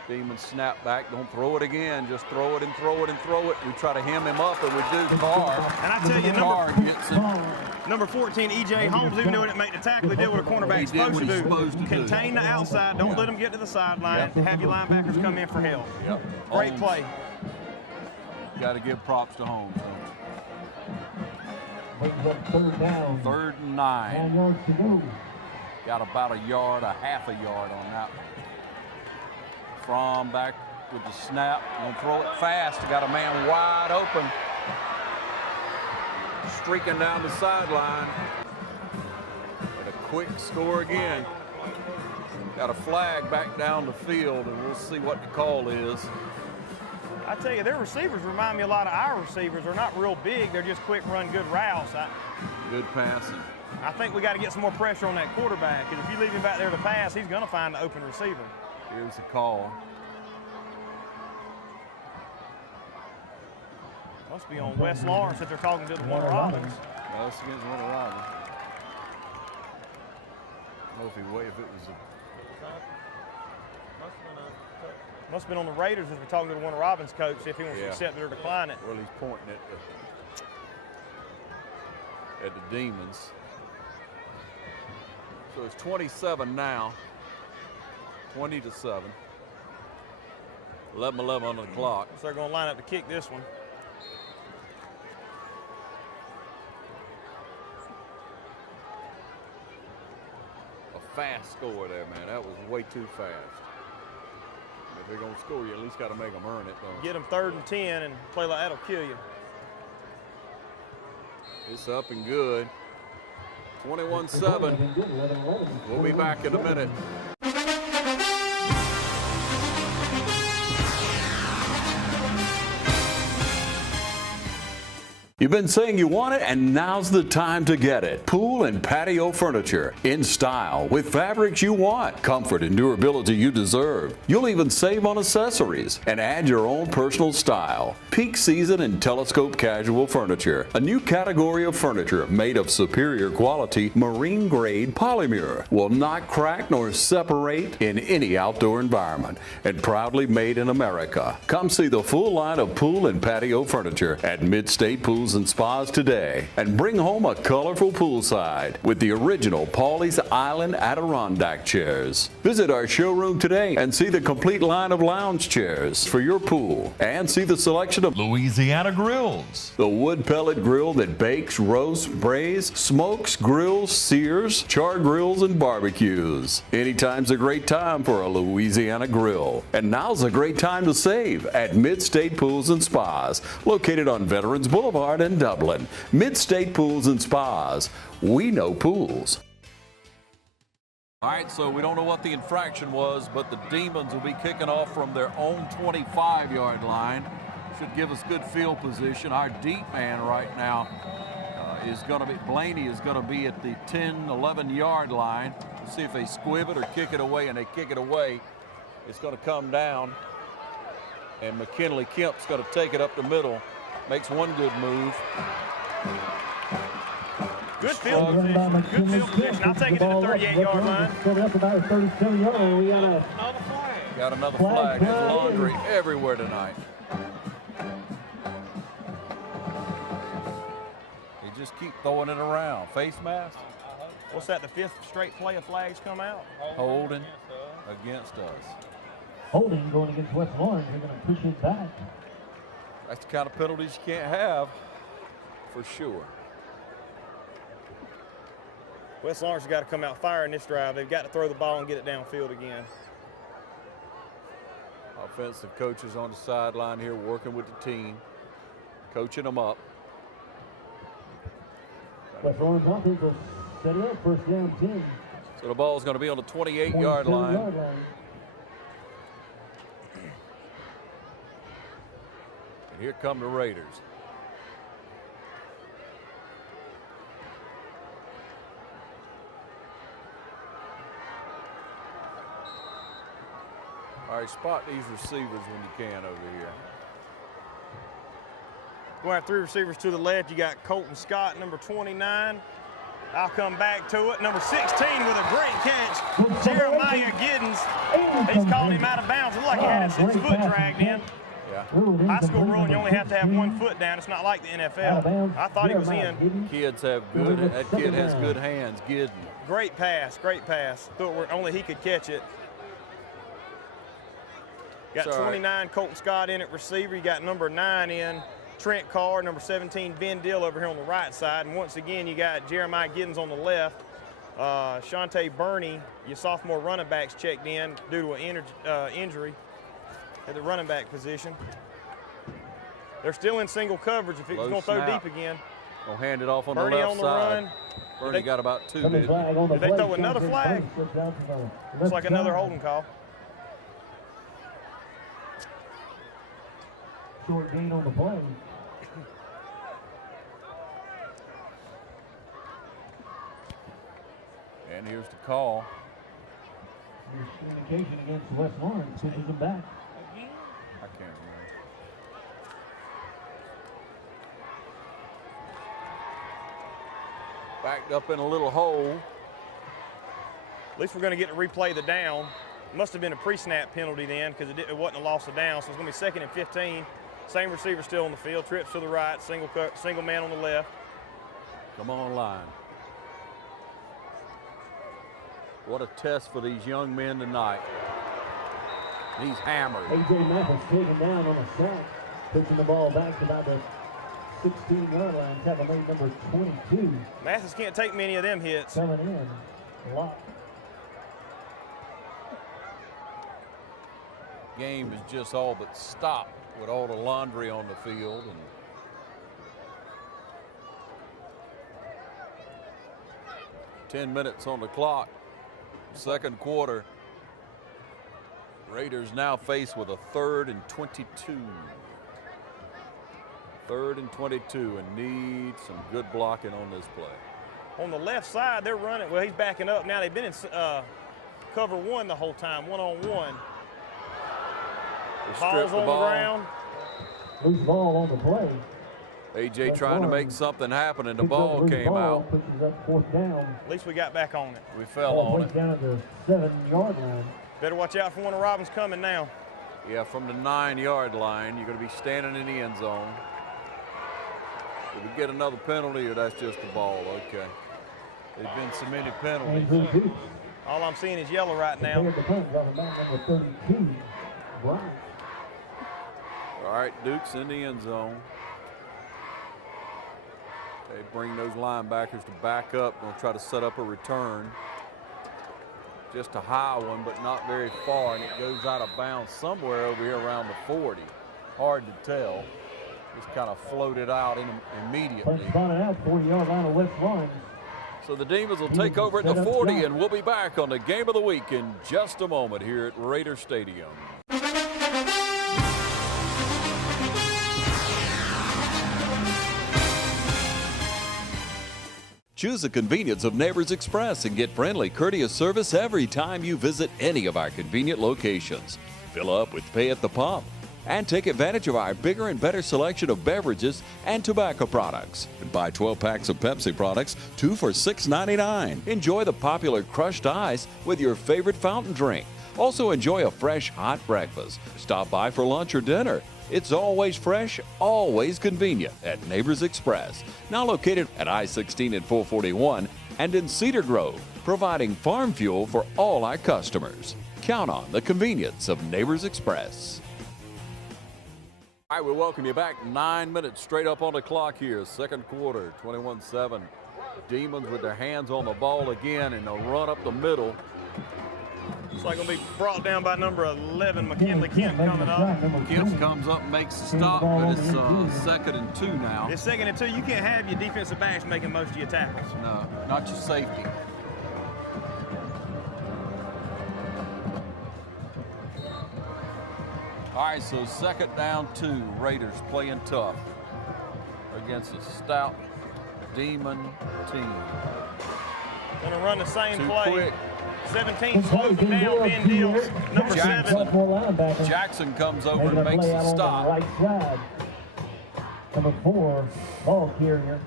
Demon snap back, don't throw it again, just throw it and throw it and throw it. We try to hem him up, and we do. Carr. And I tell you, Carr gets it. Number 14, E.J. Holmes, even though he didn't make the tackle, he did what a cornerback's supposed to do. Contain the outside, don't let them get to the sideline, have your linebackers come in for help. Yep. Great Holmes. play. Got to give props to Holmes. Third and 9. 9 yards to go. Got about a yard, a half a yard on that one. From back with the snap, gonna throw it fast. Got a man wide open. Streaking down the sideline. And a quick score again. Got a flag back down the field, and we'll see what the call is. I tell you, their receivers remind me a lot of our receivers. They're not real big, they're just quick run, good routes. Good passing. I think we got to get some more pressure on that quarterback, because if you leave him back there to pass, he's going to find the open receiver. Here's the call. Must be on West Lawrence that they're talking to the Warner Robins. That's against Warner Robins. I don't know if it was a... Must have been on the Raiders as we're talking to the Warner Robins coach, see if he wants to accept it or decline it. Well, he's pointing at the Demons. So it's 27 now. 20-7. 11-11 on the clock. So they're going to line up to kick this one. A fast score there, man. That was way too fast. If they're going to score, you at least got to make them earn it, though. Get them 3rd and 10 and play like that'll kill you. It's up and good. 21-7. We'll be back in a minute. You've been saying you want it, and now's the time to get it. Pool and patio furniture in style with fabrics you want, comfort and durability you deserve. You'll even save on accessories and add your own personal style. Peak season and telescope casual furniture, a new category of furniture made of superior quality marine grade polymer, will not crack nor separate in any outdoor environment, and proudly made in America. Come see the full line of pool and patio furniture at Mid-State Pools and Spas today, and bring home a colorful poolside with the original Pawleys Island Adirondack chairs. Visit our showroom today and see the complete line of lounge chairs for your pool, and see the selection of Louisiana grills, the wood pellet grill that bakes, roasts, braise, smokes, grills, sears, char grills, and barbecues. Anytime's a great time for a Louisiana grill, and now's a great time to save at Mid-State Pools and Spas, located on Veterans Boulevard in Dublin. Mid-State Pools and Spas. We know pools. All right, so we don't know what the infraction was, but the Demons will be kicking off from their own 25-yard line. Should give us good field position. Our deep man right now is going to be, Blaney is going to be at the 10, 11-yard line. We'll see if they squib it or kick it away, and they kick it away. It's going to come down, and McKinley Kemp's going to take it up the middle. Makes one good move. Good field position. Good field position. I'll take it to the 38-yard line. Got another flag. There's laundry everywhere tonight. They just keep throwing it around. Face mask. What's that, the 5th straight play of flags come out? Holding against us. Holding going against West Lawrence. They're going to push it back. That's the kind of penalties you can't have, for sure. West Lawrence has got to come out firing this drive. They've got to throw the ball and get it downfield again. Offensive coaches on the sideline here working with the team, coaching them up. West Lawrence offense will set it up, first down 10. So the ball is going to be on the 28-yard line. And here come the Raiders. All right, spot these receivers when you can over here. Going 3 receivers to the left. You got Colton Scott, number 29. I'll come back to it. Number 16 with a great catch, Jeremiah Giddens. He's called him out of bounds. It looked like he had his foot dragged in. Yeah. High school rule, you only have to have 1 foot down. It's not like the NFL. I thought he was in. Kids have good, that kid has good hands, Giddens. Great pass, great pass. Thought only he could catch it. Got 29, Colton Scott in at receiver. You got number 9 in, Trent Carr, number 17, Ben Dill over here on the right side. And once again, you got Jeremiah Giddens on the left. Shante Burney, your sophomore running backs checked in due to an injury at the running back position. They're still in single coverage if he's going to throw deep again. Gonna hand it off on Burney the left on the side. run. Bernie got about 2. Did they throw another flag? Looks like another holding call. Short gain on the play. And here's the call. Communication against West Lawrence pushes him back. I can't remember. Backed up in a little hole. At least we're going to get to replay the down. Must have been a pre-snap penalty then because it wasn't a loss of down. So it's going to be 2nd and 15. Same receiver still on the field. Trips to the right, single man on the left. Come on, line. What a test for these young men tonight. He's hammered. A.J. Mathis taken down on a sack, pushing the ball back to about the 16-yard line. Tackle made number 22. Mathis can't take many of them hits. Coming in, lock. Game is just all but stopped with all the laundry on the field. And 10 minutes on the clock. Second quarter. Raiders now faced with a 3rd and 22. 3rd and 22, and need some good blocking on this play. On the left side, they're running. Well, he's backing up now. They've been in cover 1 the whole time, 1-on-1. Ball's on the ground. Loose ball on the play. A.J. trying to make something happen, and the ball came out. Pushes up 4th down. At least we got back on it. We fell on it. Down to the 7-yard line. Better watch out for one of Robbins coming now. Yeah, from the 9-yard line, you're going to be standing in the end zone. Did we get another penalty, or that's just the ball? Okay. There's been so many penalties. All I'm seeing is yellow right now. Number 32, Bryant. All right, Duke's in the end zone. They bring those linebackers to back up. Going to try to set up a return. Just a high one, but not very far, and it goes out of bounds somewhere over here around the 40. Hard to tell. Just kind of floated out immediately. Spotted out 40-yard line of West Lawrence. So the Demons will take over at the 40, and we'll be back on the game of the week in just a moment here at Raider Stadium. Choose the convenience of Neighbors Express and get friendly, courteous service every time you visit any of our convenient locations. Fill up with pay at the pump and take advantage of our bigger and better selection of beverages and tobacco products. And buy 12 packs of Pepsi products, 2 for $6.99. Enjoy the popular crushed ice with your favorite fountain drink. Also enjoy a fresh, hot breakfast. Stop by for lunch or dinner. It's always fresh, always convenient at Neighbors Express. Now located at I-16 and 441 and in Cedar Grove, providing farm fuel for all our customers. Count on the convenience of Neighbors Express. All right, we welcome you back. 9 minutes straight up on the clock here. Second quarter, 21-7. Demons with their hands on the ball again, and they'll run up the middle. Looks like it'll be brought down by number 11, McKinley Kemp coming up. Kemp comes up and makes the stop, but it's 2nd and 2 now. It's 2nd and 2. You can't have your defensive backs making most of your tackles. No, not your safety. All right, so 2nd down 2. Raiders playing tough against a stout Demon team. Gonna run the same Too play. quick. 17 slows him down, Ben Deals, number 7. Jackson comes over and makes the stop. Right side. Number 4, ball carrier,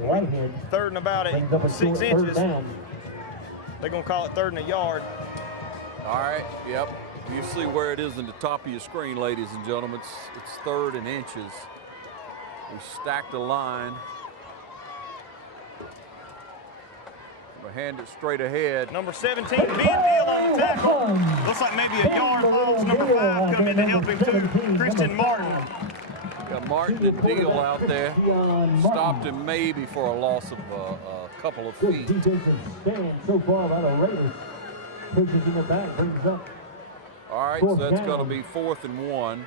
right hand. 3rd and about 6 inches. They're gonna call it 3rd and a yard. All right, yep. You see where it is in the top of your screen, ladies and gentlemen. It's 3rd and inches. We stack the line. We'll hand it straight ahead. Number 17, Ben Deal on the tackle. Looks like maybe a yard falls. Number 5 come in to help him too, Christian Martin. Got Martin and Deal out there. Stopped him maybe for a loss of a couple of feet. Stand so far by the Raiders. Pushes in the back, brings up. All right, so that's going to be 4th and 1.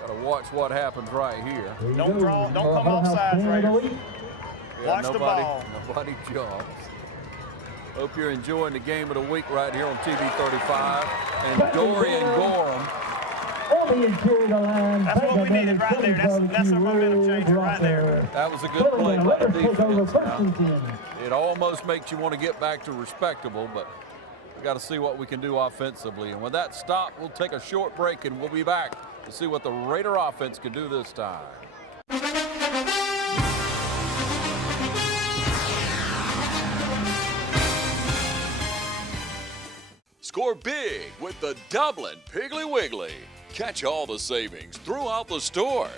Got to watch what happens right here. Don't come off sides, Raiders. Watch the ball. Nobody jumps. Hope you're enjoying the game of the week right here on TV 35. And Dorian Gorham. That's what we needed right there. That's a momentum changer right there. That was a good play by the defense. Now, it almost makes you want to get back to respectable, but we got to see what we can do offensively. And with that stop, we'll take a short break, and we'll be back to see what the Raider offense can do this time. Score big with the Dublin Piggly Wiggly. Catch all the savings throughout the store.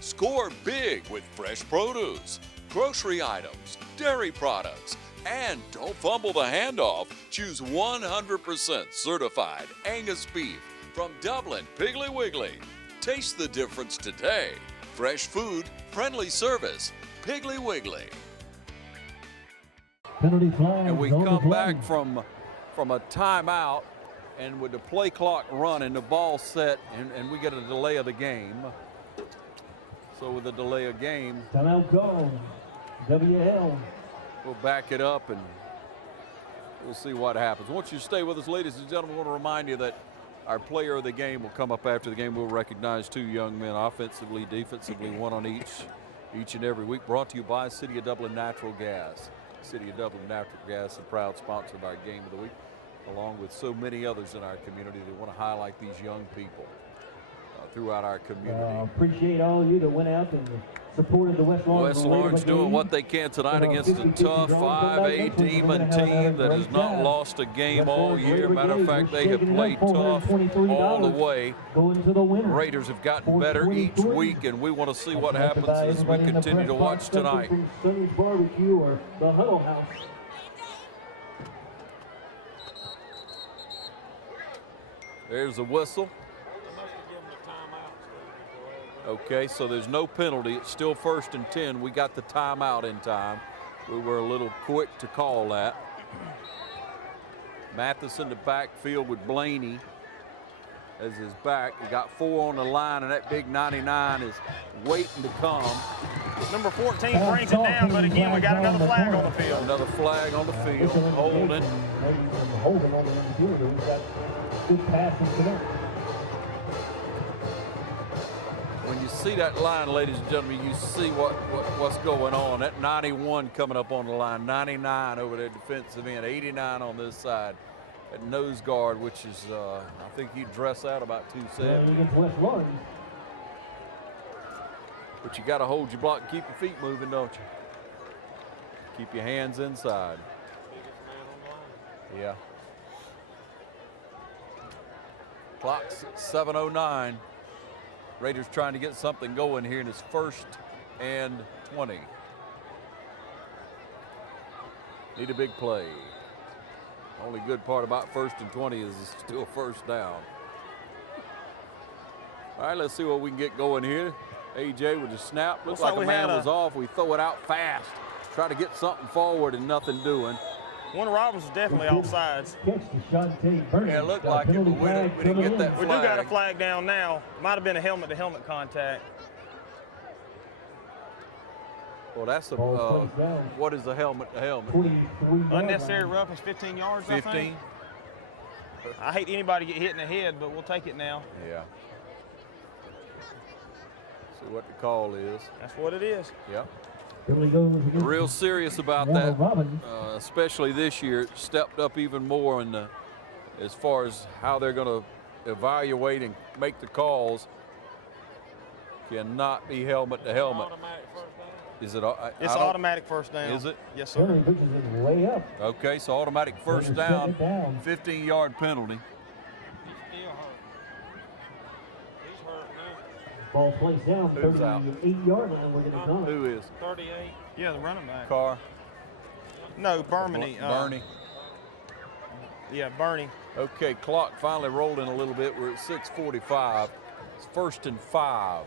Score big with fresh produce, grocery items, dairy products, and don't fumble the handoff. Choose 100% certified Angus beef from Dublin Piggly Wiggly. Taste the difference today. Fresh food, friendly service, Piggly Wiggly. Penalty flag. And we come back from a timeout, and with the play clock running, the ball set, and we get a delay of the game. So with a delay of game, Timeout call. WL. we'll back it up and we'll see what happens. Once you stay with us, ladies and gentlemen, I want to remind you that our player of the game will come up after the game. We'll recognize 2 young men, offensively, defensively, 1 on each and every week. Brought to you by City of Dublin Natural Gas. City of Dublin Natural Gas, a proud sponsor of our game of the week, along with so many others in our community that want to highlight these young people throughout our community. Appreciate all of you that went out and supported the West Lawrence. West Lawrence doing what they can tonight against a tough 5A Demon team that has not lost a game all year. Matter of fact, they have played tough all the way. Raiders have gotten better each week, and we want to see what happens as we continue to watch tonight. Sonny's Barbecue or the Huddle House. There's a whistle. Okay, so there's no penalty. It's still 1st and 10. We got the timeout in time. We were a little quick to call that. Mathis in the backfield with Blaney as his back. He got 4 on the line, and that big 99 is waiting to come. Number 14 brings it down, but again, we got another flag on the field. Another flag on the field. Holding. Holding on the field. We've got good passing today. When you see that line, ladies and gentlemen, you see what's going on. That 91 coming up on the line, 99 over their defensive end, 89 on this side. That nose guard, which is, I think he'd dress out about 270. But you got to hold your block and keep your feet moving, don't you? Keep your hands inside. Yeah. Clock's at 7:09. Raiders trying to get something going here in his 1st and 20. Need a big play. Only good part about 1st and 20 is it's still 1st down. All right, let's see what we can get going here. AJ with the snap. Looks like a man was off. We throw it out fast. Try to get something forward and nothing doing. Warner Robbins is definitely offsides. Yeah, it looked like it, but we didn't get that flag. We do got a flag down now. Might have been a helmet-to-helmet contact. Well, that's a, what is a helmet-to-helmet? Unnecessary roughness, 15 yards, 15? I think. I hate anybody get hit in the head, but we'll take it now. Yeah. See what the call is. That's what it is. Yep. Real serious about that, especially this year. It stepped up even more in the, as far as how they're going to evaluate and make the calls. Cannot be helmet to helmet. Is it? It's automatic 1st down. Is it? Yes, sir. Way up. Okay, so automatic 1st down, 15-yard penalty. Ball placed down, 38-yard line. We're going to come. Who is? 38. Yeah, the running back. Carr. No, Bermany. Bernie. Yeah, Bernie. Okay, clock finally rolled in a little bit. We're at 6:45. It's 1st and 5.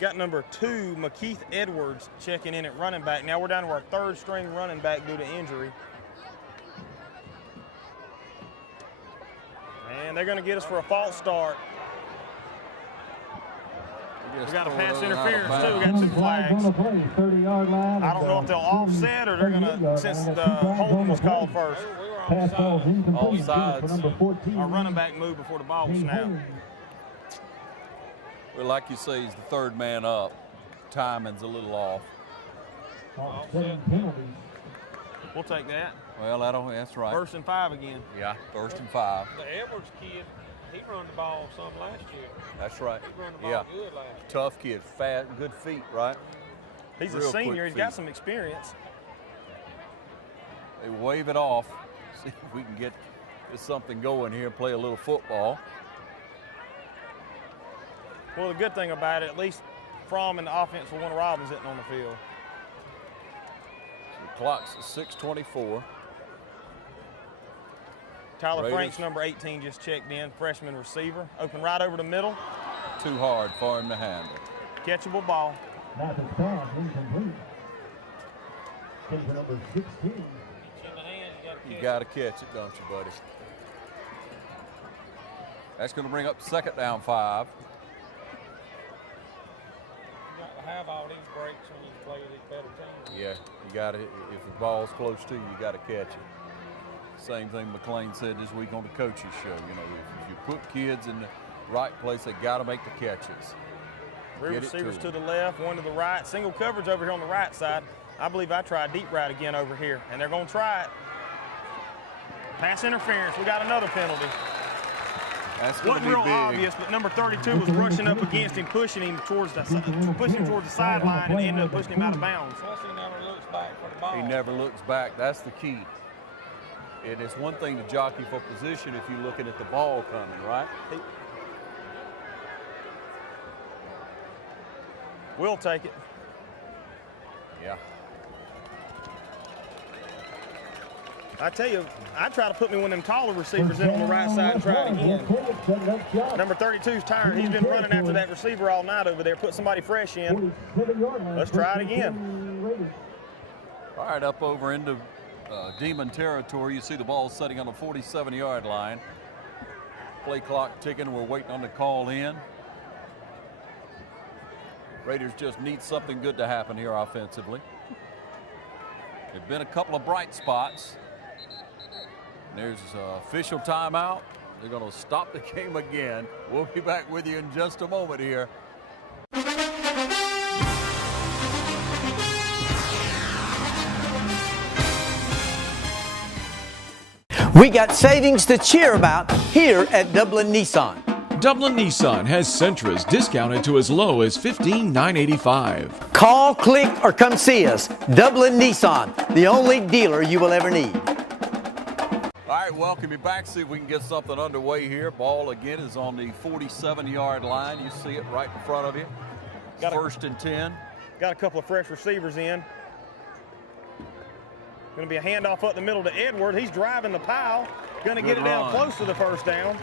Got number 2, McKeith Edwards, checking in at running back. Now we're down to our 3rd string running back due to injury. And they're going to get us for a false start. We got a pass interference too. We got 2 flags. 30-yard line. I don't know if they'll offset or they're going to, since the holding was called first. Pass ball's incomplete. Offsides. For number 14. Our running back moved before the ball was snapped. Well, like you say, he's the 3rd man up. Timing's a little off. We'll take that. Well, that's right. 1st and 5 again. Yeah, 1st and 5. The Edwards kid, he run the ball some last year. That's right. He run the ball good last year. Tough kid, fat, good feet, right? He's Real a senior. He's feet. got some experience. They wave it off. See if we can get something going here and play a little football. Well, the good thing about it, at least Fromm and the offense for Warner Robbins isn't on the field. The clock's at 6:24. Tyler Raiders. Franks, number 18, just checked in, freshman receiver. Open right over the middle. Too hard for him to handle. Catchable ball. Mathis pass, incomplete. Take for number 16. You got to catch it, don't you, buddy? That's going to bring up 2nd down 5. got to have all these breaks when you play these better teams. Yeah, you got to. If the ball's close to you, you got to catch it. Same thing McLean said this week on the coaches show. You know, if you put kids in the right place, they got to make the catches. Three receivers to the left, one to the right. Single coverage over here on the right side. I believe I tried deep right again over here, and they're going to try it. Pass interference. We got another penalty. That's going to be real big. obvious, but number 32 was rushing up against him, pushing him towards the sideline, and ended up pushing him out of bounds. Plus, he never looks back for the ball. He never looks back. That's the key. And it's one thing to jockey for position if you're looking at the ball coming, right? We'll take it. Yeah. I tell you, I try to put me one of them taller receivers in on the right side and try it again. Number 32's tired. He's been running after that receiver all night over there. Put somebody fresh in. Let's try it again. All right, up over into Demon territory. You see the ball setting on the 47-yard line. Play clock ticking. We're waiting on the call in. Raiders just need something good to happen here offensively. There've been a couple of bright spots. There's official timeout. They're going to stop the game again. We'll be back with you in just a moment here. We got savings to cheer about here at Dublin Nissan. Dublin Nissan has Sentras discounted to as low as $15,985. Call, click, or come see us. Dublin Nissan, the only dealer you will ever need. All right, welcome you back. See if we can get something underway here. Ball again is on the 47-yard line. You see it right in front of you. First and 10. Got a couple of fresh receivers in. Going to be a handoff up the middle to Edward. He's driving the pile. Going to get it down close to the first down.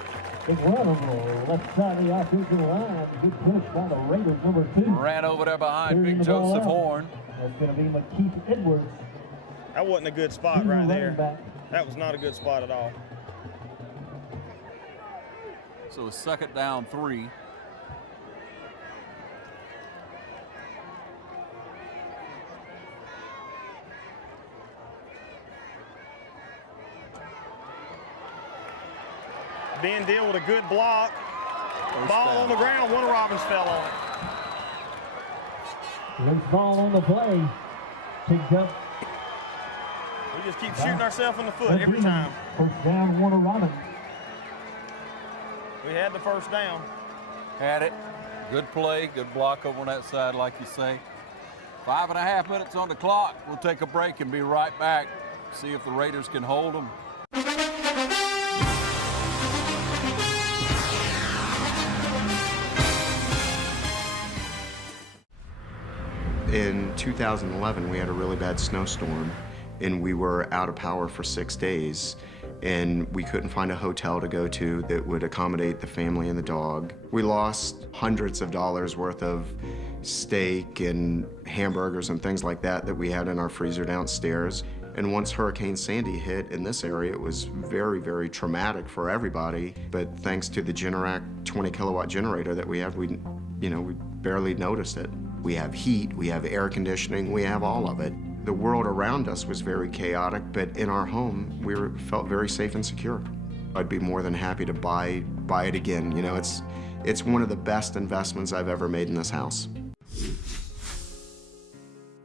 Left side of the offensive line. Good push by the Raiders, number 2. Ran over there behind Big Joseph Horn. That's going to be McKeith Edwards. That wasn't a good spot right there. That was not a good spot at all. So a second down 3. Ben Deal with a good block. Ball on the ground. One of Robbins fell on it. Loose ball on the play. Picked up. We just keep shooting ourselves in the foot every time. First down, Warner Robbins. We had the first down. Had it. Good play, good block over on that side, like you say. 5.5 minutes on the clock. We'll take a break and be right back. See if the Raiders can hold them. In 2011, we had a really bad snowstorm, and we were out of power for 6 days, and we couldn't find a hotel to go to that would accommodate the family and the dog. We lost hundreds of dollars worth of steak and hamburgers and things like that we had in our freezer downstairs. And once Hurricane Sandy hit in this area, it was very, very traumatic for everybody. But thanks to the Generac 20-kilowatt generator that we have, we barely noticed it. We have heat, we have air conditioning, we have all of it. The world around us was very chaotic, but in our home, we felt very safe and secure. I'd be more than happy to buy it again. You know, it's one of the best investments I've ever made in this house.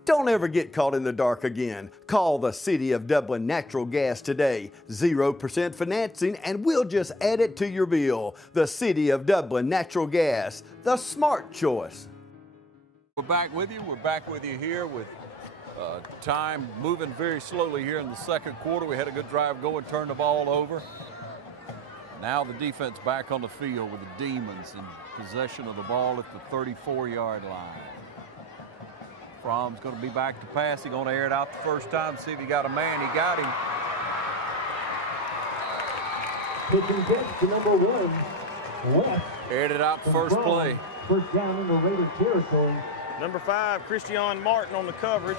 Don't ever get caught in the dark again. Call the City of Dublin Natural Gas today. 0% financing and we'll just add it to your bill. The City of Dublin Natural Gas, the smart choice. We're back with you. We're back with you here with time moving very slowly here in the second quarter. We had a good drive going, turned the ball over. Now the defense back on the field with the Demons in possession of the ball at the 34-yard line. Fromm's going to be back to pass. He's going to air it out the first time, see if he got a man. He got him. To number 1, West. Aired it out the first play. First down in the Raider territory. Number 5, Christian Martin on the coverage.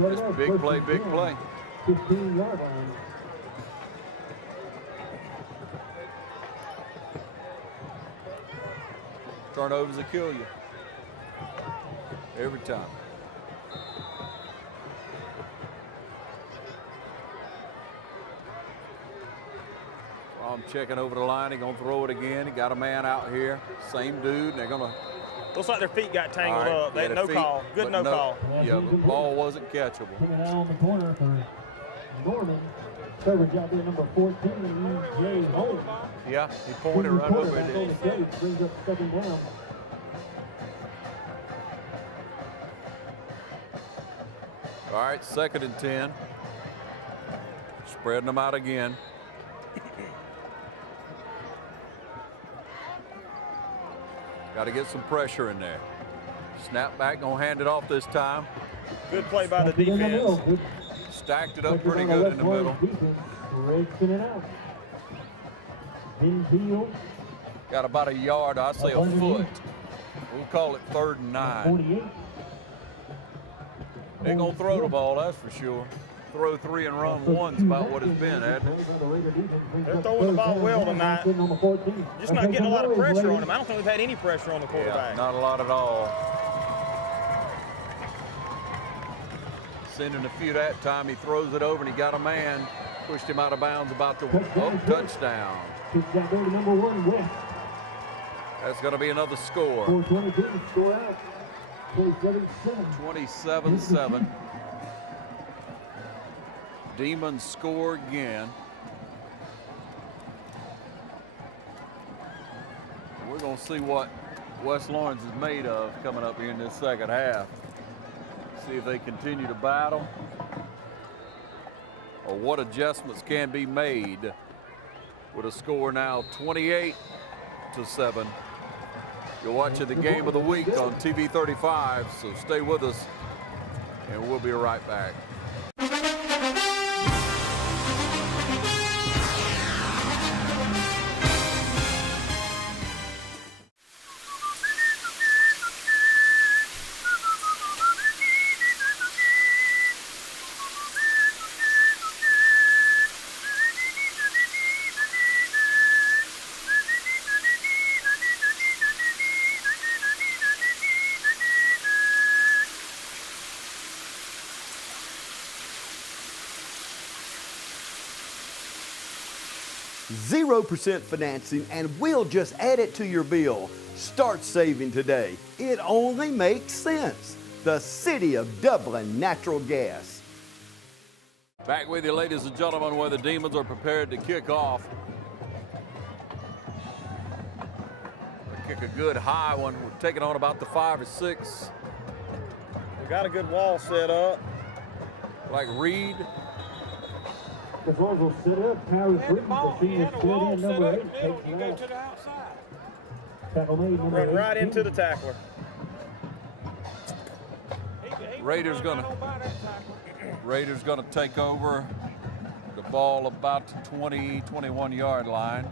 Just big play, big play. 15-yard line. Turnovers will kill you. every time. I'm checking over the line. He's going to throw it again. He got a man out here. Same dude. And they're going to. Looks like their feet got tangled up. Yeah, No call. Good no call. Yeah, the ball wasn't catchable. Coming out on the corner for Norman. Coverage out there, number 14, E.J. Holmes. Yeah, he pointed right over it. Brings up second down. All right, 2nd and 10. Spreading them out again. Got to get some pressure in there. Snap back, gonna hand it off this time. Good play by the defense. Stacked it up pretty good in the middle. Got about a yard, I'd say a foot. We'll call it 3rd and 9. They're gonna throw the ball, that's for sure. Throw 3 and run 1's about what it's been, hasn't it? They're throwing the ball well tonight. Just not getting a lot of pressure on him. I don't think we've had any pressure on the quarterback. Yeah, not a lot at all. Sending a few that time. He throws it over and he got a man. Pushed him out of bounds about the touchdown. That's going to be another score. 27-7. Demons score again. We're going to see what West Lawrence is made of coming up here in this second half. See if they continue to battle or what adjustments can be made with a score now 28-7. You're watching the game of the week on TV 35, so stay with us and we'll be right back. 0% financing, and we'll just add it to your bill. Start saving today. It only makes sense. The City of Dublin Natural Gas. Back with you, ladies and gentlemen, where the Demons are prepared to kick off. Kick a good high one. We're taking on about the 5 or 6. We got a good wall set up. Like Reed. The Bulls will sit up. Harry Reed, the senior split in number 8. Go to the outside. Tackle made, number Run 8. right into the tackler. Raiders gonna take over the ball about the 20-21 yard line.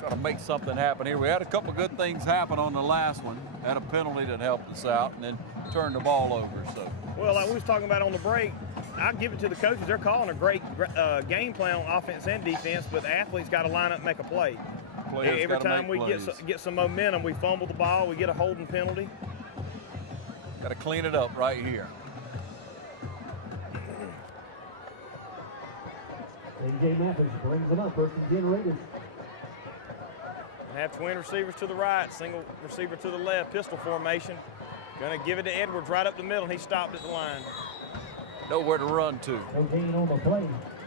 Try to make something happen here. We had a couple good things happen on the last one. Had a penalty that helped us out, and then turned the ball over. So. Well, like we was talking about on the break, I give it to the coaches. They're calling a great game plan on offense and defense, but the athletes got to line up and make a play. Every time we get some momentum, we fumble the ball, we get a holding penalty. Got to clean it up right here. A.J. Mathis brings it up, first and 10 Raiders. Have twin receivers to the right, single receiver to the left, pistol formation. Gonna give it to Edwards right up the middle, and he stopped at the line. Nowhere to run to.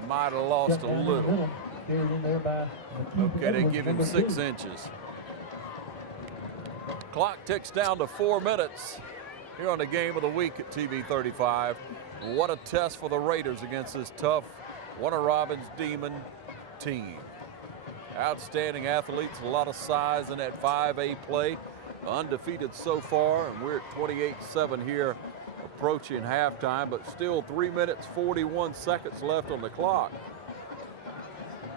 Might have lost a little. Okay, they give him 6 inches. Clock ticks down to 4 minutes here on the game of the week at TV 35. What a test for the Raiders against this tough Warner Robins Demon team. Outstanding athletes, a lot of size in that 5A play. Undefeated so far, and we're at 28-7 here, approaching halftime, but still 3 minutes, 41 seconds left on the clock.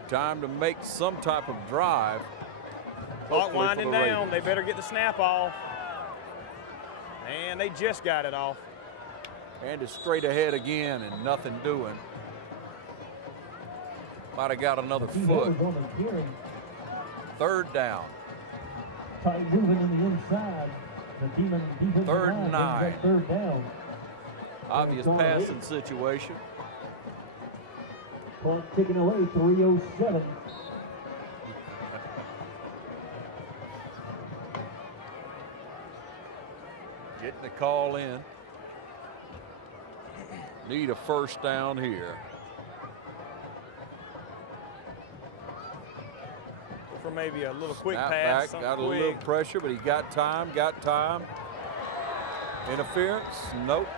Time to make some type of drive. Clock winding down. They better get the snap off. And they just got it off. And it's straight ahead again and nothing doing. Might have got another foot. 3rd down. Tight moving in the inside. 3rd and 9. Third down. Obvious passing situation. Clock ticking away, 3:07. Getting the call in. Need a first down here. For maybe a little quick Snap pass. back, got a little pressure, but he got time. Interference? Nope.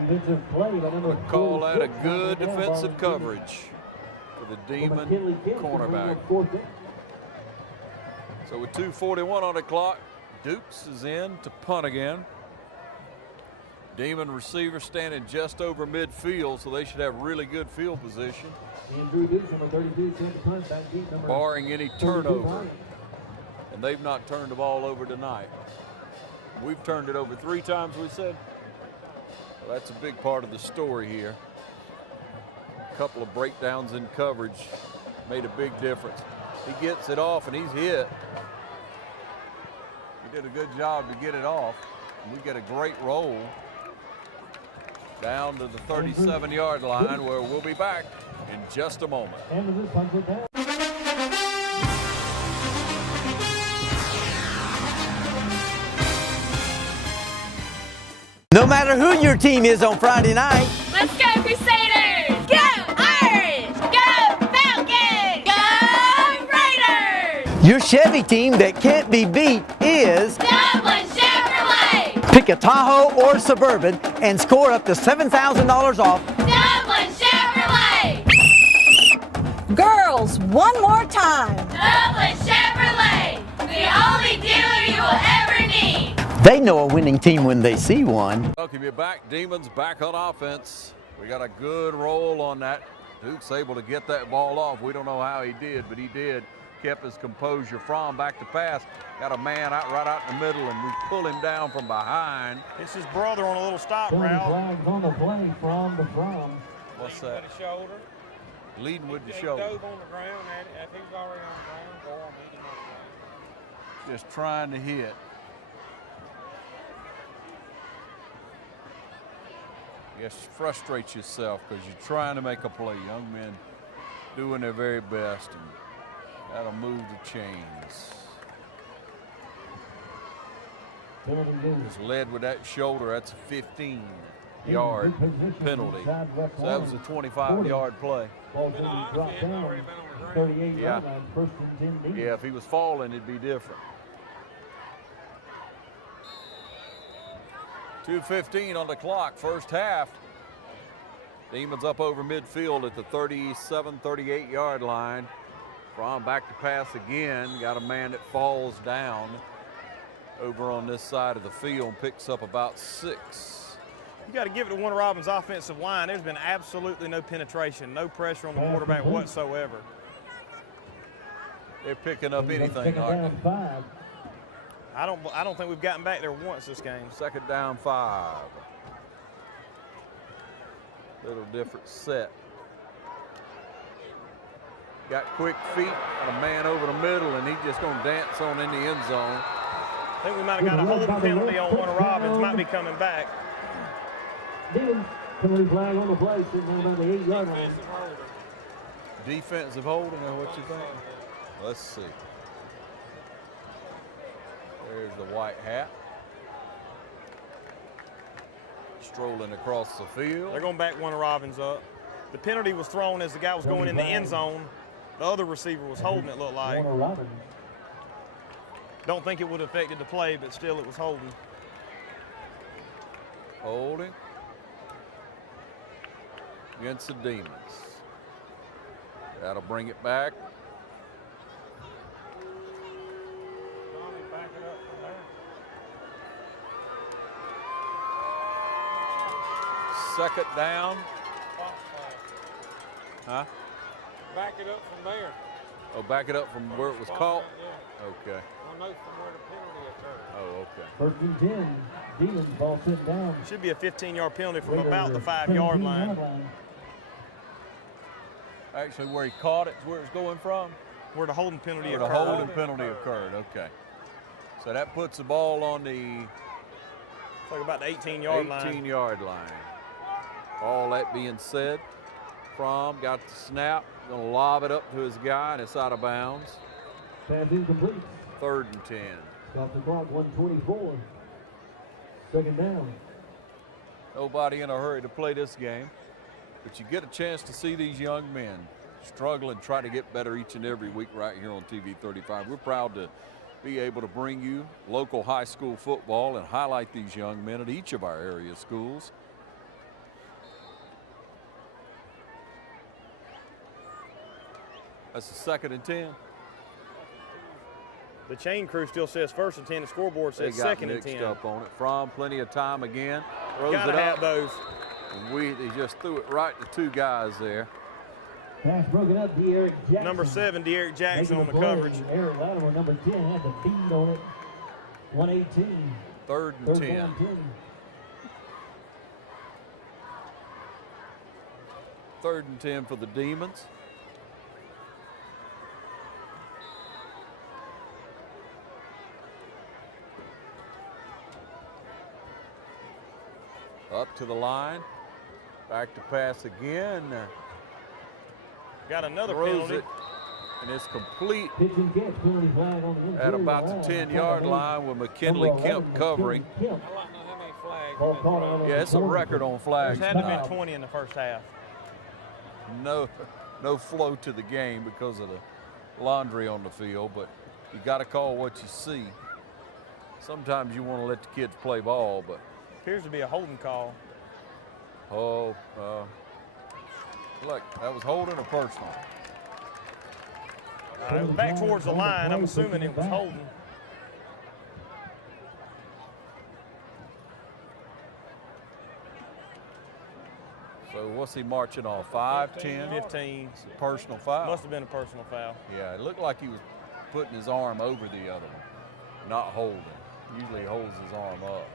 Defensive play by number Call that a 46, good down, defensive ball coverage for the Demon McKinley Kemp, cornerback. fourth down. So with 2:41 on the clock, Dukes is in to punt again. Demon receiver standing just over midfield, so they should have really good field position. Andrew Dukes, number 32, sent the punt back deep, number Barring any 32 turnover. Bryant. And they've not turned the ball over tonight. We've turned it over 3 times, we said. Well, that's a big part of the story here. A couple of breakdowns in coverage made a big difference. He gets it off and he's hit. He did a good job to get it off. And we get a great roll down to the 37-yard line, where we'll be back in just a moment. No matter who your team is on Friday night, Let's go Crusaders! Go Irish! Go Falcons! Go Raiders! your Chevy team that can't be beat is Dublin Chevrolet! pick a Tahoe or Suburban and score up to $7,000 off. Dublin Chevrolet! Girls, one more time. Dublin Chevrolet! The only dealer you will ever need! They know a winning team when they see one. Welcome you back. Demons back on offense. We got a good roll on that. Duke's able to get that ball off. We don't know how he did, but he did. Kept his composure. From back to pass. Got a man out right out in the middle, and we pull him down from behind. It's his brother on a little stop Tony route. flags on the play from the From. What's that? With the shoulder. Leading with the He shoulder. dove on the ground. If he was already on the ground, go on, meet him on the ground. Just trying to hit. Just frustrate yourself because you're trying to make a play. Young men doing their very best, and that'll move the chains. Just led with that shoulder. That's a 15-yard penalty. So that was a 25-yard play. Yeah. Yeah, if he was falling, it'd be different. 2:15 on the clock, first half. Demons up over midfield at the 37, 38-yard line. From back to pass again. Got a man that falls down over on this side of the field, picks up about 6. You got to give it to Warner Robins' offensive line. There's been absolutely no penetration, no pressure on the quarterback whatsoever. They're picking up anything, aren't they? I don't think we've gotten back there once this game. Second down 5. Little different set. Got quick feet, got a man over the middle, and he's just going to dance on in the end zone. I think we might have got a holding penalty on Warner Robins. Might be coming back. Penalty flag on the play, sitting down about the 8-yard line. Defensive holding, or what you think? Let's see. There's the white hat. Strolling across the field. They're going to back Warner Robins up. The penalty was thrown as the guy was going in the end zone. The other receiver was holding, it looked like. Don't think it would have affected the play, but still it was holding. Holding against the Demons. That'll bring it back. Second down. Huh? Back it up from there. Oh, back it up from where it was caught? Yeah. Okay. I know from where the penalty occurred. Oh, okay. First and 10. Demons ball sent down. Should be a 15-yard penalty from about the 5-yard line. Actually, where he caught it is where it's going from? Where the holding penalty Where occurred. the holding penalty occurred, okay. So that puts the ball on the It's like about the 18-yard line. 18-yard line. All that being said, Fromm got the snap, gonna lob it up to his guy, and it's out of bounds. Pass incomplete. 3rd and 10. Off the clock, 1:24. 2nd down. Nobody in a hurry to play this game, but you get a chance to see these young men struggle and try to get better each and every week right here on TV 35. We're proud to be able to bring you local high school football and highlight these young men at each of our area schools. That's the 2nd and 10. The chain crew still says 1st and 10. The scoreboard says 2nd and 10. They got mixed up on it. Fromm, plenty of time again. Throws Gotta it up. have those. They just threw it right to 2 guys there. Pass broken up, De'Eric Jackson. Number 7, De'Eric Jackson on the play. coverage. Eric Latimer, number 10, had the feed on it. 118. 3rd and 10. Down 10. 3rd and 10 for the Demons. Up to the line. Back to pass again. Got another Throws penalty. it, and it's complete Pitch and catch, penalty flag on the at interior about the line. 10-yard line with McKinley Kemp covering. Kemp. Ball caught on Yeah, it's a record on flags There's had to tonight. have been 20 in the first half. No flow to the game because of the laundry on the field, but you got to call what you see. Sometimes you want to let the kids play ball, but Appears to be a holding call. Look, that was holding or personal. It was back towards the line. I'm assuming it was holding. So what's he marching on? 5, 10? 15. It's a personal foul. Must have been a personal foul. Yeah, it looked like he was putting his arm over the other one, not holding. Usually he holds his arm up.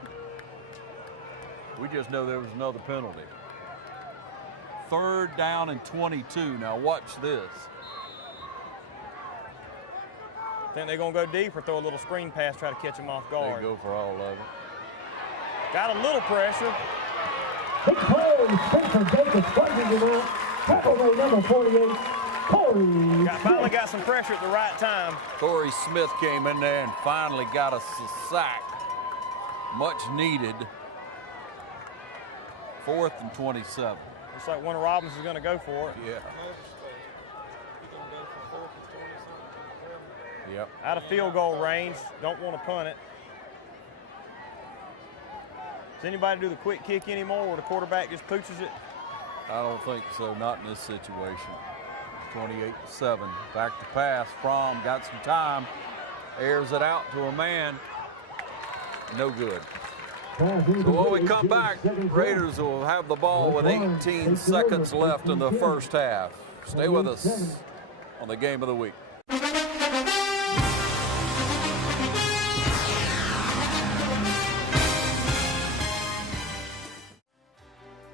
We just know there was another penalty. 3rd down and 22. Now watch this. Think they're going to go deep or throw a little screen pass, try to catch him off guard. They go for all of it. Got a little pressure. Big play, Spencer Davis punches him out. Tackle by number 48, Corey. Finally got some pressure at the right time. Corey Smith came in there and finally got a sack. Much needed. 4th and 27. Looks like Warner Robbins is going to go for it. Yeah. Yep. Out of field goal range. Don't want to punt it. Does anybody do the quick kick anymore where the quarterback just pooches it? I don't think so, not in this situation. 28-7, back to pass. Fromm got some time, airs it out to a man. No good. So when we come back, Raiders will have the ball with 18 seconds left in the first half. Stay with us on the Game of the Week.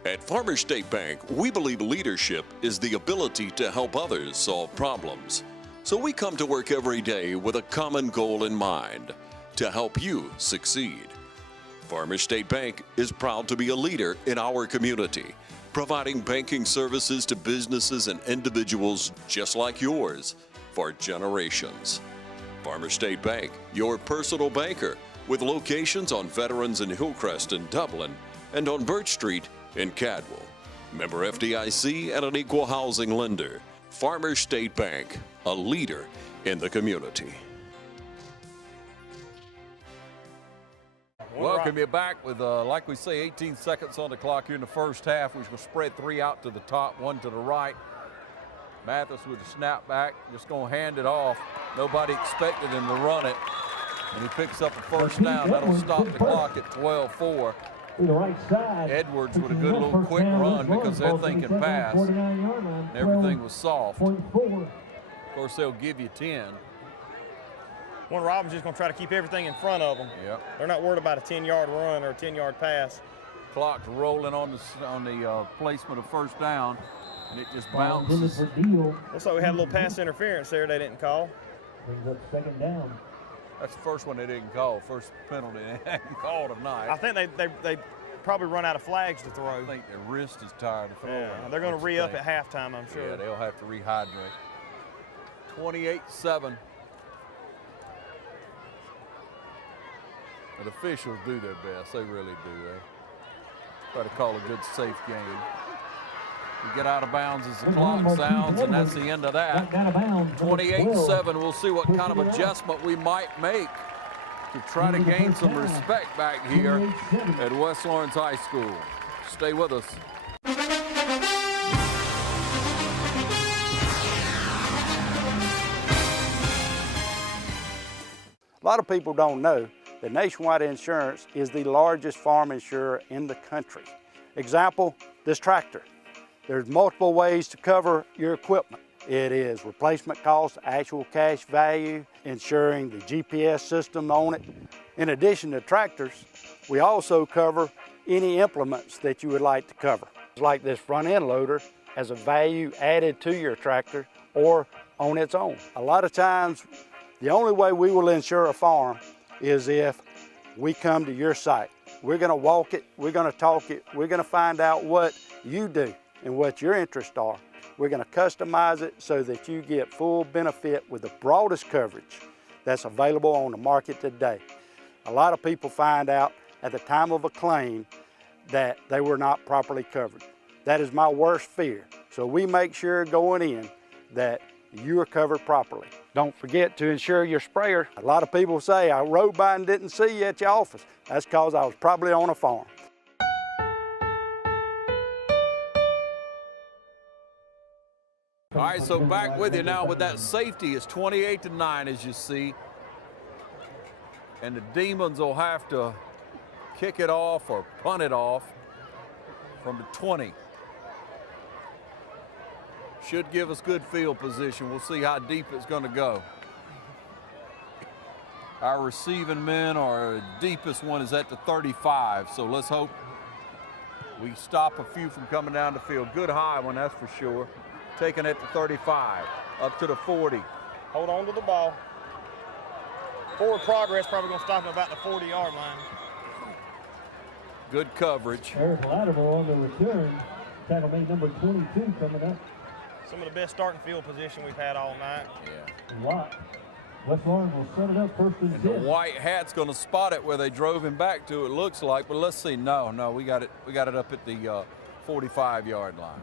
At Farmers State Bank, we believe leadership is the ability to help others solve problems. So we come to work every day with a common goal in mind, to help you succeed. Farmers State Bank is proud to be a leader in our community, providing banking services to businesses and individuals just like yours for generations. Farmers State Bank, your personal banker, with locations on Veterans and Hillcrest in Dublin and on Birch Street in Cadwell. Member FDIC and an equal housing lender. Farmers State Bank, a leader in the community. Welcome you back with, like we say, 18 seconds on the clock here in the first half. We will spread 3 out to the top, 1 to the right. Mathis with the snap back, just going to hand it off. Nobody expected him to run it, and he picks up a first down. That'll stop the clock at 12-4. To the right side. Edwards with a good little quick run because they're thinking pass. And everything was soft. Of course, they'll give you 10. Warner Robbins just going to try to keep everything in front of them. Yep. They're not worried about a 10-yard run or a 10-yard pass. Clock's rolling on the placement of first down, and it just bounces. Looks like we had a little pass interference there they didn't call. Brings up 2nd down. That's the first one they didn't call. First penalty they hadn't called tonight. I think they probably run out of flags to throw. I think their wrist is tired of throwing. Yeah, they're going to re-up at halftime, I'm sure. Yeah, they'll have to rehydrate. 28-7. The officials do their best. They really do. They try to call a good, safe game. We get out of bounds as the clock sounds, and that's the end of that. 28-7. We'll see what kind of adjustment we might make to try to gain some respect back here at West Lawrence High School. Stay with us. A lot of people don't know that Nationwide Insurance is the largest farm insurer in the country. Example, this tractor. There's multiple ways to cover your equipment. It is replacement cost, actual cash value, insuring the GPS system on it. In addition to tractors, we also cover any implements that you would like to cover. Like this front end loader has a value added to your tractor or on its own. A lot of times, the only way we will insure a farm is if we come to your site. We're gonna walk it, we're gonna talk it, we're gonna find out what you do and what your interests are. We're gonna customize it so that you get full benefit with the broadest coverage that's available on the market today. A lot of people find out at the time of a claim that they were not properly covered. That is my worst fear. So we make sure going in that you are covered properly. Don't forget to insure your sprayer. A lot of people say, I rode by and didn't see you at your office. That's because I was probably on a farm. All right, so back with you now with that safety. It's 28-9, as you see. And the Demons will have to kick it off or punt it off from the 20. Should give us good field position. We'll see how deep it's going to go. Our receiving men, our deepest one is at the 35, so let's hope we stop a few from coming down the field. Good high one, that's for sure. Taking it to 35, up to the 40. Hold on to the ball. Forward progress probably going to stop him about the 40-yard line. Good coverage. Eric Lattimore on the return. Tackle mate number 22 coming up. Some of the best starting field position we've had all night. Yeah. Watt. West Lawrence will set it up first and 10. The white hat's going to spot it where they drove him back to, it looks like, but let's see. No, we got it up at the 45-yard line.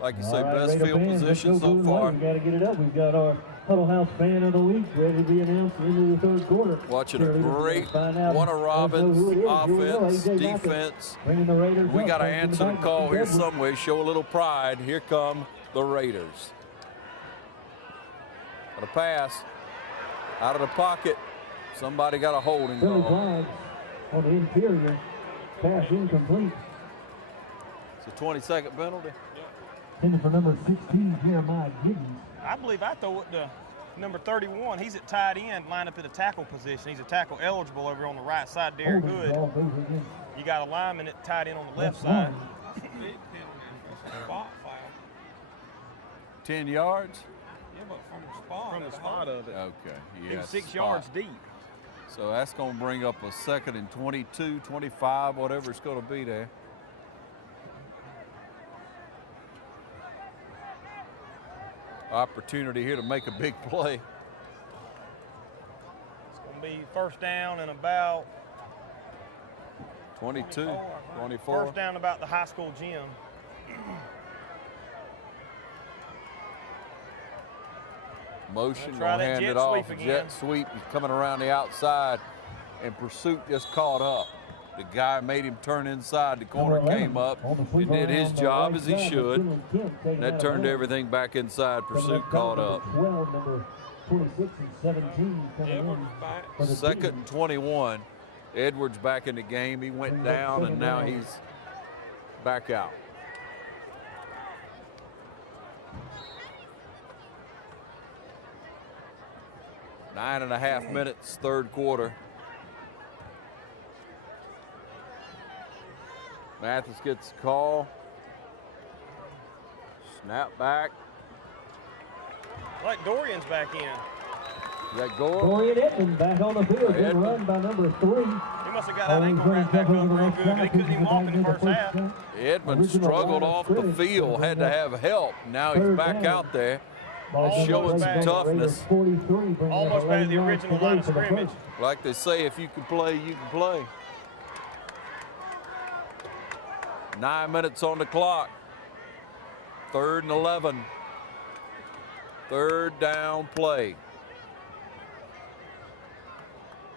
Like you say, best field position so far. We've got to get it up. We've got our Huddle House Fan of the Week ready to be announced into the third quarter. Watching a great Warner Robbins offense, defense. We got to answer the call here some way, show a little pride. Here come the Raiders. Got a pass out of the pocket. Somebody got a holding Billy call. Clyde on the interior. Pass incomplete. It's a 20-second penalty. Intended for number 16, Jeremiah Giddens. I believe I throw it to number 31. He's at tight end, lined up at a tackle position. He's a tackle eligible over on the right side, Derek Hood. You got a lineman at tight end on the left side. 10 yards? Yeah, but from the spot. From the spot of it. Okay. He was 6 yards deep. So that's going to bring up a 2nd and 22, 25, whatever it's going to be there. Opportunity here to make a big play. It's going to be first down and about 22, 24. First down about the high school gym. Motion, Try gonna that hand jet it off. sweep again. Jet sweep, he's coming around the outside, and Pursuit just caught up. The guy made him turn inside. The corner came up and did his job as he should. That turned everything back inside. Pursuit caught up. 12, number 26 and 17 coming in. 2nd and 21. Edwards back in the game. He went down, and now he's back out. Nine and a half minutes, third quarter. Mathis gets the call. Snap back. Like Dorian's back in. that Gore? Dorian Edmond back on the field. Good run by number 3. He must have got that ankle wrapped back up real good. He couldn't even walk in the first half. Edmond struggled off the field, had to have help. Now he's back out there, showing some toughness. Almost back to the original line of scrimmage. Like they say, if you can play, you can play. 9 minutes on the clock. 3rd and 11. 3rd down play.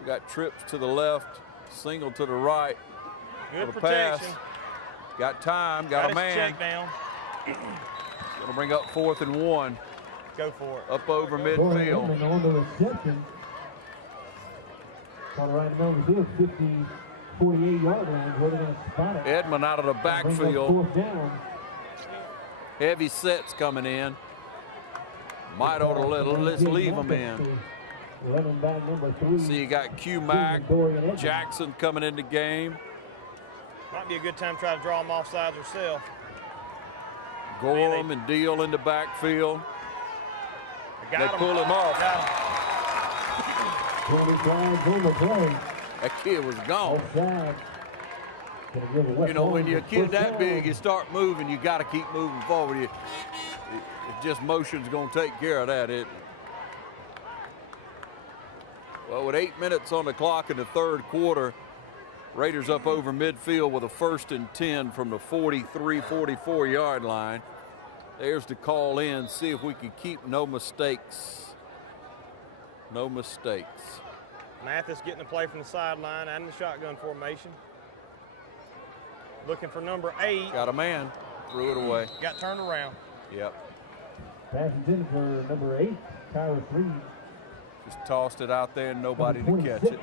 We got trips to the left, single to the right. Good for the protection. pass. Got time, got a man. Check down. Gonna bring up 4th and 1. Go for it. Up over midfield. On the reception. Right down the field, 50, 48-yard line. Where they're going to spot it. Edmond out of the backfield. Heavy sets coming in. Might ought to let's leave them in. Running back number 3. See, you got Q Mac, Jackson coming in the game. Might be a good time to try to draw them off sides yourself. Gorham and Deal in the backfield. They pull him off. That kid was gone. You know, when you're a kid that big, you start moving, you got to keep moving forward. It just motion's going to take care of that. Well, with 8 minutes on the clock in the 3rd quarter, Raiders up over midfield with a 1st and 10 from the 43, 44-yard line. There's the call in, see if we can keep no mistakes. No mistakes. Mathis getting a play from the sideline and the shotgun formation. Looking for number 8. Got a man, threw it away. Got turned around. Yep. Passes in for number 8, Tyler Freed. Just tossed it out there and nobody to catch it.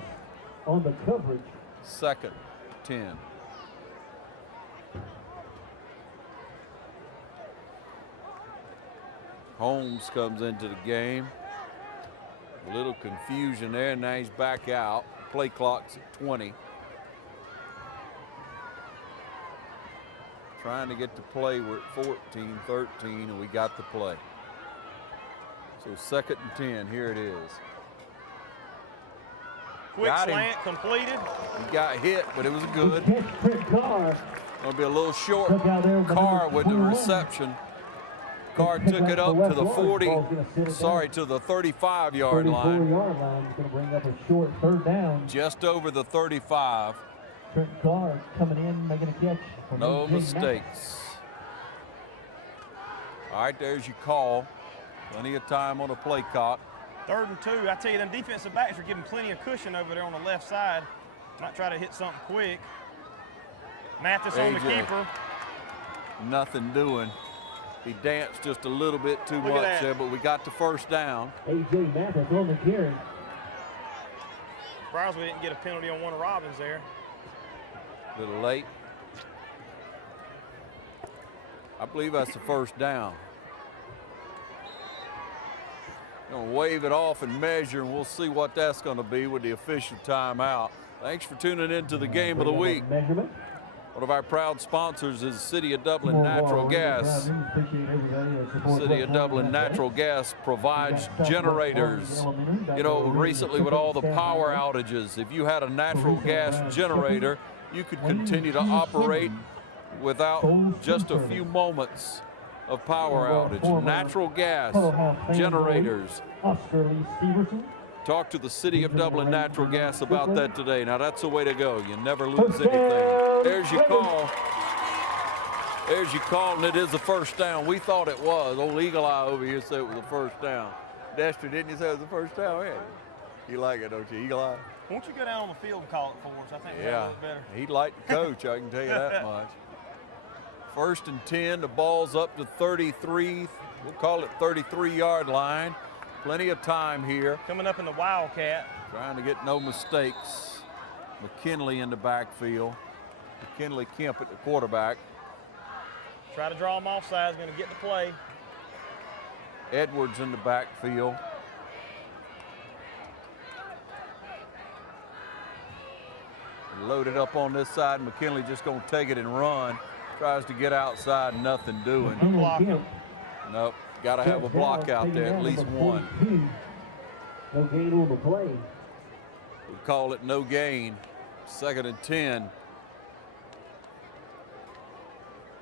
On the coverage. 2nd, 10. Holmes comes into the game. A little confusion there, now he's back out. Play clock's at 20. Trying to get the play, we're at 14, 13, and we got the play. So 2nd and 10, here it is. Quick slant completed. He got hit, but it was good. Gonna be a little short. Carr with the reception. Carr took it up to the 40, to the 35-yard line. Going to bring up a short 3rd down. Just over the 35. Trent Carr coming in, making a catch. No mistakes. All right, there's your call. Plenty of time on the play clock. 3rd and 2. I tell you, them defensive backs are giving plenty of cushion over there on the left side. Might try to hit something quick. Mathis on the keeper. Nothing doing. He danced just a little bit too much there, but we got the 1st down. A.J. Mathis on the carry. Surprised we didn't get a penalty on one of Robbins there. A little late. I believe that's the 1st down. Gonna wave it off and measure, and we'll see what that's gonna be with the official timeout. Thanks for tuning in to the Game of the Week. One of our proud sponsors is the City of Dublin Natural Gas. City of Dublin Natural Gas provides generators. You know, recently with all the power outages, if you had a natural gas generator, you could continue to operate without just a few moments of power outage. Natural gas generators. Talk to the City of Dublin Natural Gas about that today. Now that's the way to go. You never lose anything. There's your call. There's your call, and it is the 1st down. We thought it was. Old Eagle Eye over here said it was the 1st down. Dexter, didn't you say it was the 1st down? Yeah. You like it, don't you, Eagle Eye? Why don't you go down on the field and call it for us? I think we'll look better. He'd like to coach, I can tell you that much. 1st and 10, the ball's up to 33. We'll call it 33-yard line. Plenty of time here. Coming up in the Wildcat. Trying to get no mistakes. McKinley in the backfield. McKinley Kemp at the quarterback. Try to draw him offside. Going to get the play. Edwards in the backfield. Loaded up on this side. McKinley just going to take it and run. Tries to get outside, nothing doing. Nope. Got to have a block out there, at least one. No gain on the play. We call it no gain. 2nd and 10.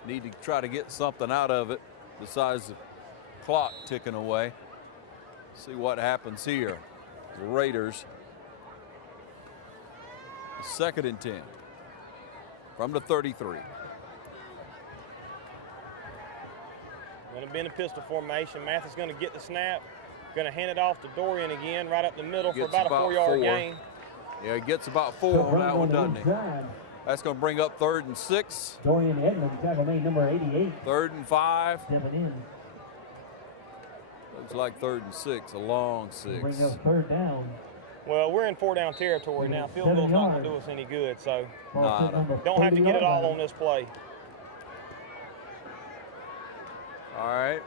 Need to try to get something out of it besides the clock ticking away. See what happens here. The Raiders. 2nd and 10 from the 33. Going to be in a pistol formation. Mathis going to get the snap. Going to hand it off to Dorian again, right up the middle for about a 4-yard gain. Yeah, he gets about 4 on that one, doesn't he? That's going to bring up 3rd and 6. Dorian Edmonds, tackle made number 88. 3rd and 5. Stepping in. Looks like 3rd and 6, a long 6. Bring up 3rd down. Well, we're in 4-down territory now. Field goal's not going to do us any good, so Nada. don't have to get it all on this play. All right.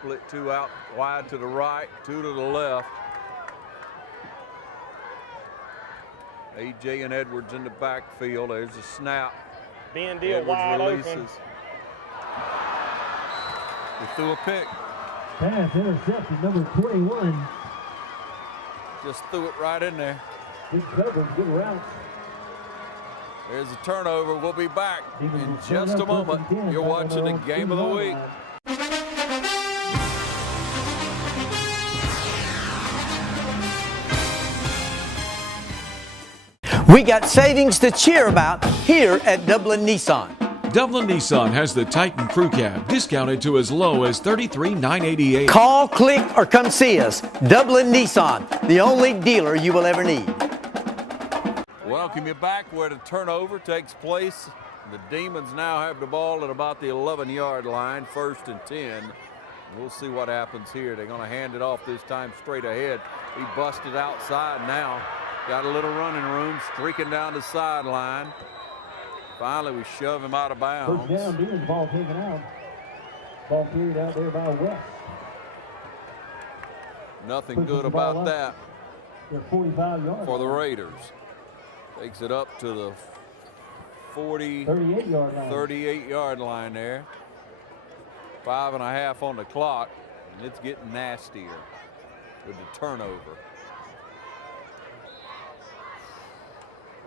Split 2 out wide to the right, 2 to the left. AJ and Edwards in the backfield. There's a snap. Ben Deal Edwards wide releases. open. He threw a pick. Pass intercepted, number 21. Just threw it right in there. Good coverage, good route. There's a turnover. We'll be back in just a moment. You're watching the Game of the Week. We got savings to cheer about here at Dublin Nissan. Dublin Nissan has the Titan Crew Cab discounted to as low as $33,988. Call, click, or come see us. Dublin Nissan, the only dealer you will ever need. Welcome you back where the turnover takes place. The Demons now have the ball at about the 11-yard line, 1st and 10. We'll see what happens here. They're going to hand it off this time straight ahead. He busted outside now. Got a little running room, streaking down the sideline. Finally, we shove him out of bounds. 1st down, Demons ball taken out. Ball carried out there by West. Nothing good about that They're 45 yards for the Raiders. Takes it up to the 38-yard line there. 5.5 on the clock, and it's getting nastier with the turnover.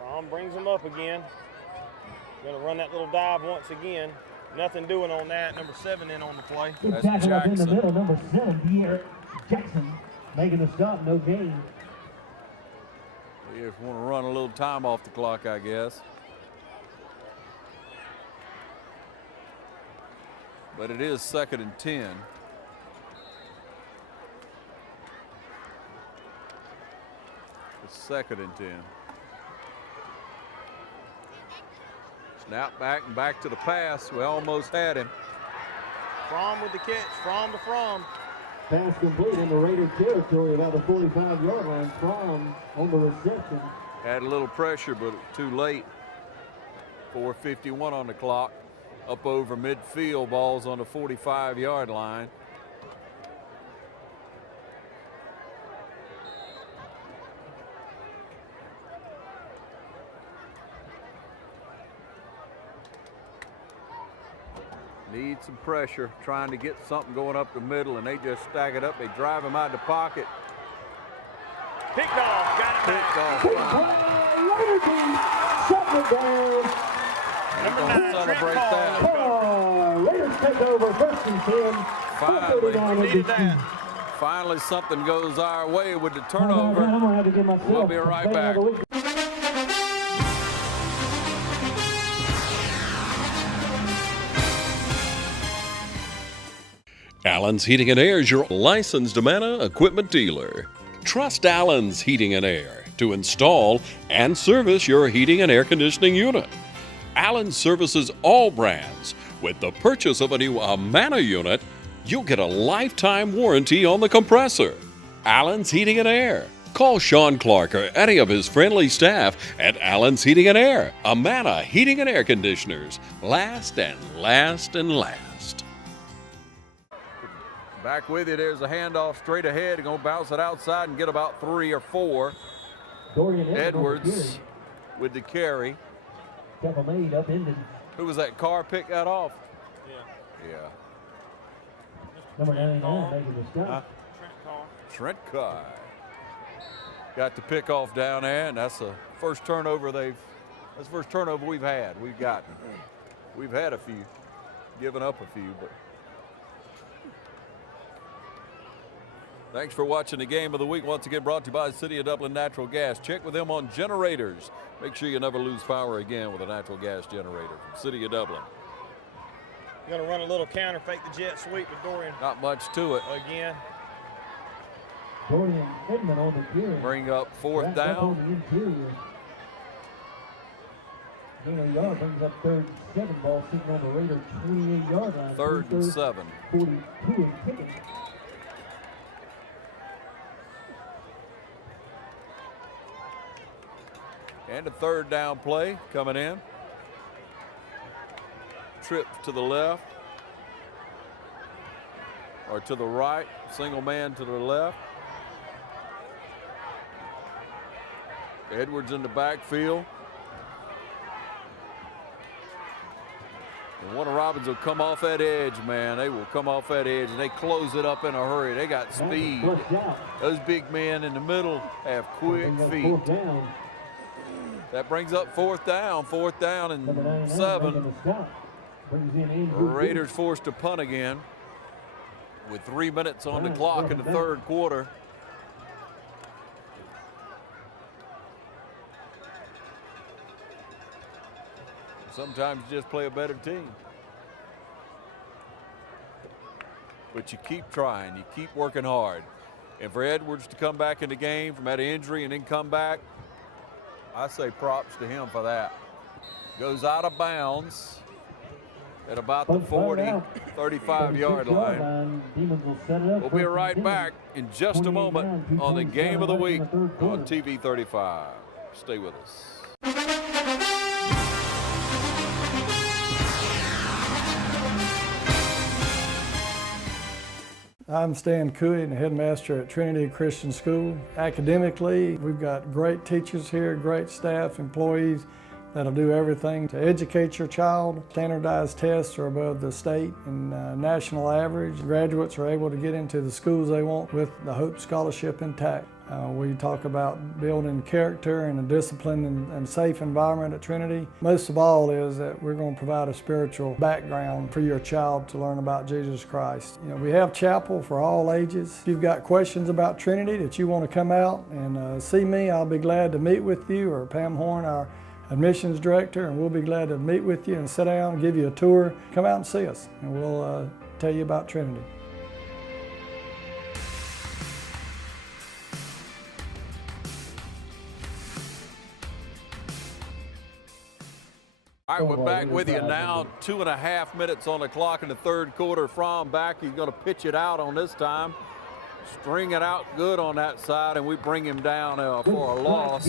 Ron brings him up again. Going to run that little dive once again. Nothing doing on that. Number 7 in on the play. Good tackle up in the middle. Number 7, Pierre Jackson, making the stop. No gain. You just want to run a little time off the clock, I guess. But it is 2nd and 10. It's 2nd and 10. Snap back and back to the pass. We almost had him. Fromm with the catch. Fromm to Fromm. Pass complete in the Raider territory, about the 45-yard line. Fromm on the reception. Had a little pressure, but too late. 4:51 on the clock. Up over midfield, ball's on the 45-yard line. Need some pressure, trying to get something going up the middle, and they just stack it up. They drive him out of the pocket. Picked off, got it back. Shut it down. Number 9, celebrate Trent that. Raiders take over 1st and 10. Finally, something goes our way with the turnover. We'll be right back. Allen's Heating and Air is your licensed Amana equipment dealer. Trust Allen's Heating and Air to install and service your heating and air conditioning unit. Allen services all brands. With the purchase of a new Amana unit, you'll get a lifetime warranty on the compressor. Allen's Heating and Air. Call Sean Clark or any of his friendly staff at Allen's Heating and Air. Amana Heating and Air Conditioners. Last and last and last. Back with you, there's a handoff straight ahead. They're going to bounce it outside and get about 3 or 4. Edwards with the carry. Made upended. Who was that car pick that off? Yeah. Number 99 making the stop. Trent Kai got the pickoff down there, and that's the first turnover that's the first turnover we've had. We've had a few, given up a few, but thanks for watching the game of the week. Once again, brought to you by the City of Dublin Natural Gas. Check with them on generators. Make sure you never lose power again with a natural gas generator from City of Dublin. Going to run a little counter, fake the jet sweep with Dorian. Not much to it. Again. Dorian Edmond on the carry. Bring up fourth down. Yard brings up 3rd and 7, ball sitting on the Raider 28-yard line. 3rd and 7. 42 and kicking. And a 3rd down play coming in. Trip to the left or to the right, single man to the left. Edwards in the backfield. And Warner Robins will come off that edge, man. They will come off that edge, and they close it up in a hurry. They got speed. Those big men in the middle have quick feet. That brings up 4th down. 4th down and 7. Raiders forced to punt again with 3 minutes on the clock in the 3rd quarter. Sometimes you just play a better team. But you keep trying, you keep working hard. And for Edwards to come back in the game from that injury and then come back, I say props to him for that. Goes out of bounds at about the 40, 35-yard line. We'll be right back in just a moment on the Game of the Week on TV 35. Stay with us. I'm Stan Cooey, the headmaster at Trinity Christian School. Academically, we've got great teachers here, great staff, employees that'll do everything to educate your child. Standardized tests are above the state and national average. Graduates are able to get into the schools they want with the Hope Scholarship intact. We talk about building character and a disciplined and safe environment at Trinity. Most of all is that we're going to provide a spiritual background for your child to learn about Jesus Christ. You know, we have chapel for all ages. If you've got questions about Trinity that you want to come out and see me, I'll be glad to meet with you, or Pam Horn, our admissions director, and we'll be glad to meet with you and sit down and give you a tour. Come out and see us, and we'll tell you about Trinity. All right, we're back with you now. 2.5 minutes on the clock in the 3rd quarter. Fromm back. He's going to pitch it out on this time. String it out good on that side, and we bring him down for a loss.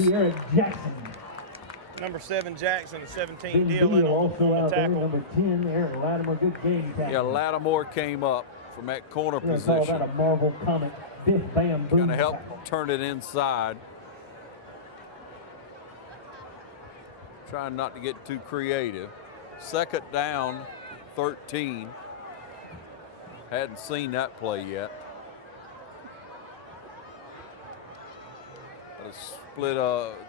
Number 7 Jackson, 17 Dillon on the tackle. Number 10 Eric Lattimore, good game tackle. Yeah, Lattimore came up from that corner position. Call that a Marvel Comic Biff Bamboo. Going to help turn it inside. Trying not to get too creative. 2nd down, 13. Hadn't seen that play yet. Got to split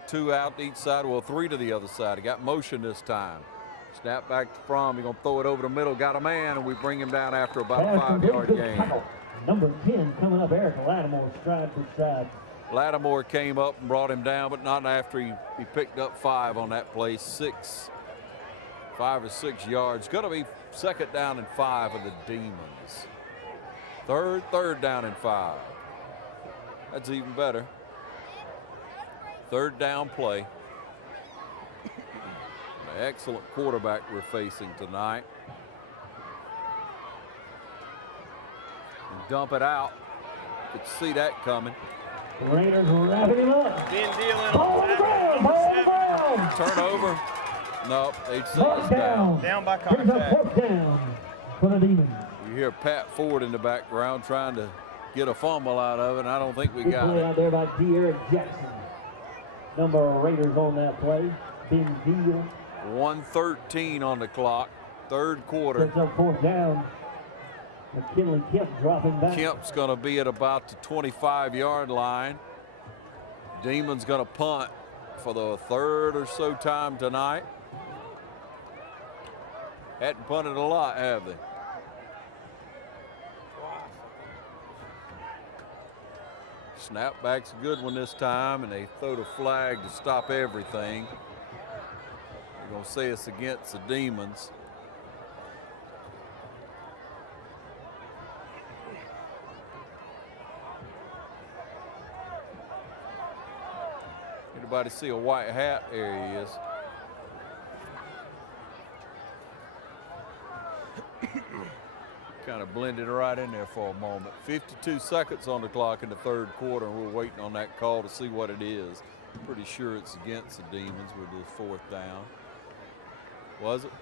2 out each side, well, 3 to the other side. He got motion this time. Snap back to Fromm. He's going to throw it over the middle. Got a man, and we bring him down after about a 5-yard gain. Number 10 coming up, Eric Lattimore, stride for stride. Lattimore came up and brought him down, but not after he picked up 5 on that play. 5 or 6 yards. Going to be 2nd down and 5 of the Demons. 3rd down and 5. That's even better. 3rd down play. An excellent quarterback we're facing tonight. And dump it out. Could see that coming. Raiders wrapping him up. Ben Dillon. Turnover. Nope, they set us down. Down by Here's a contact. 4th down for the Demons. You hear Pat Ford in the background trying to get a fumble out of it, and I don't think we got play it. out there by Eric Jackson. Number of Raiders on that play. Ben Dillon. 1:13 on the clock. 3rd quarter. Sets up 4th down. McKinley Kemp dropping back. Kemp's going to be at about the 25-yard line. Demon's going to punt for the third or so time tonight. Hadn't punted a lot, have they? Snapback's a good one this time, and they throw the flag to stop everything. They're going to say it's against the Demons. Anybody see a white hat? There he is. Kind of blended right in there for a moment. 52 seconds on the clock in the third quarter, and we're waiting on that call to see what it is. Pretty sure it's against the Demons with the fourth down. Was it?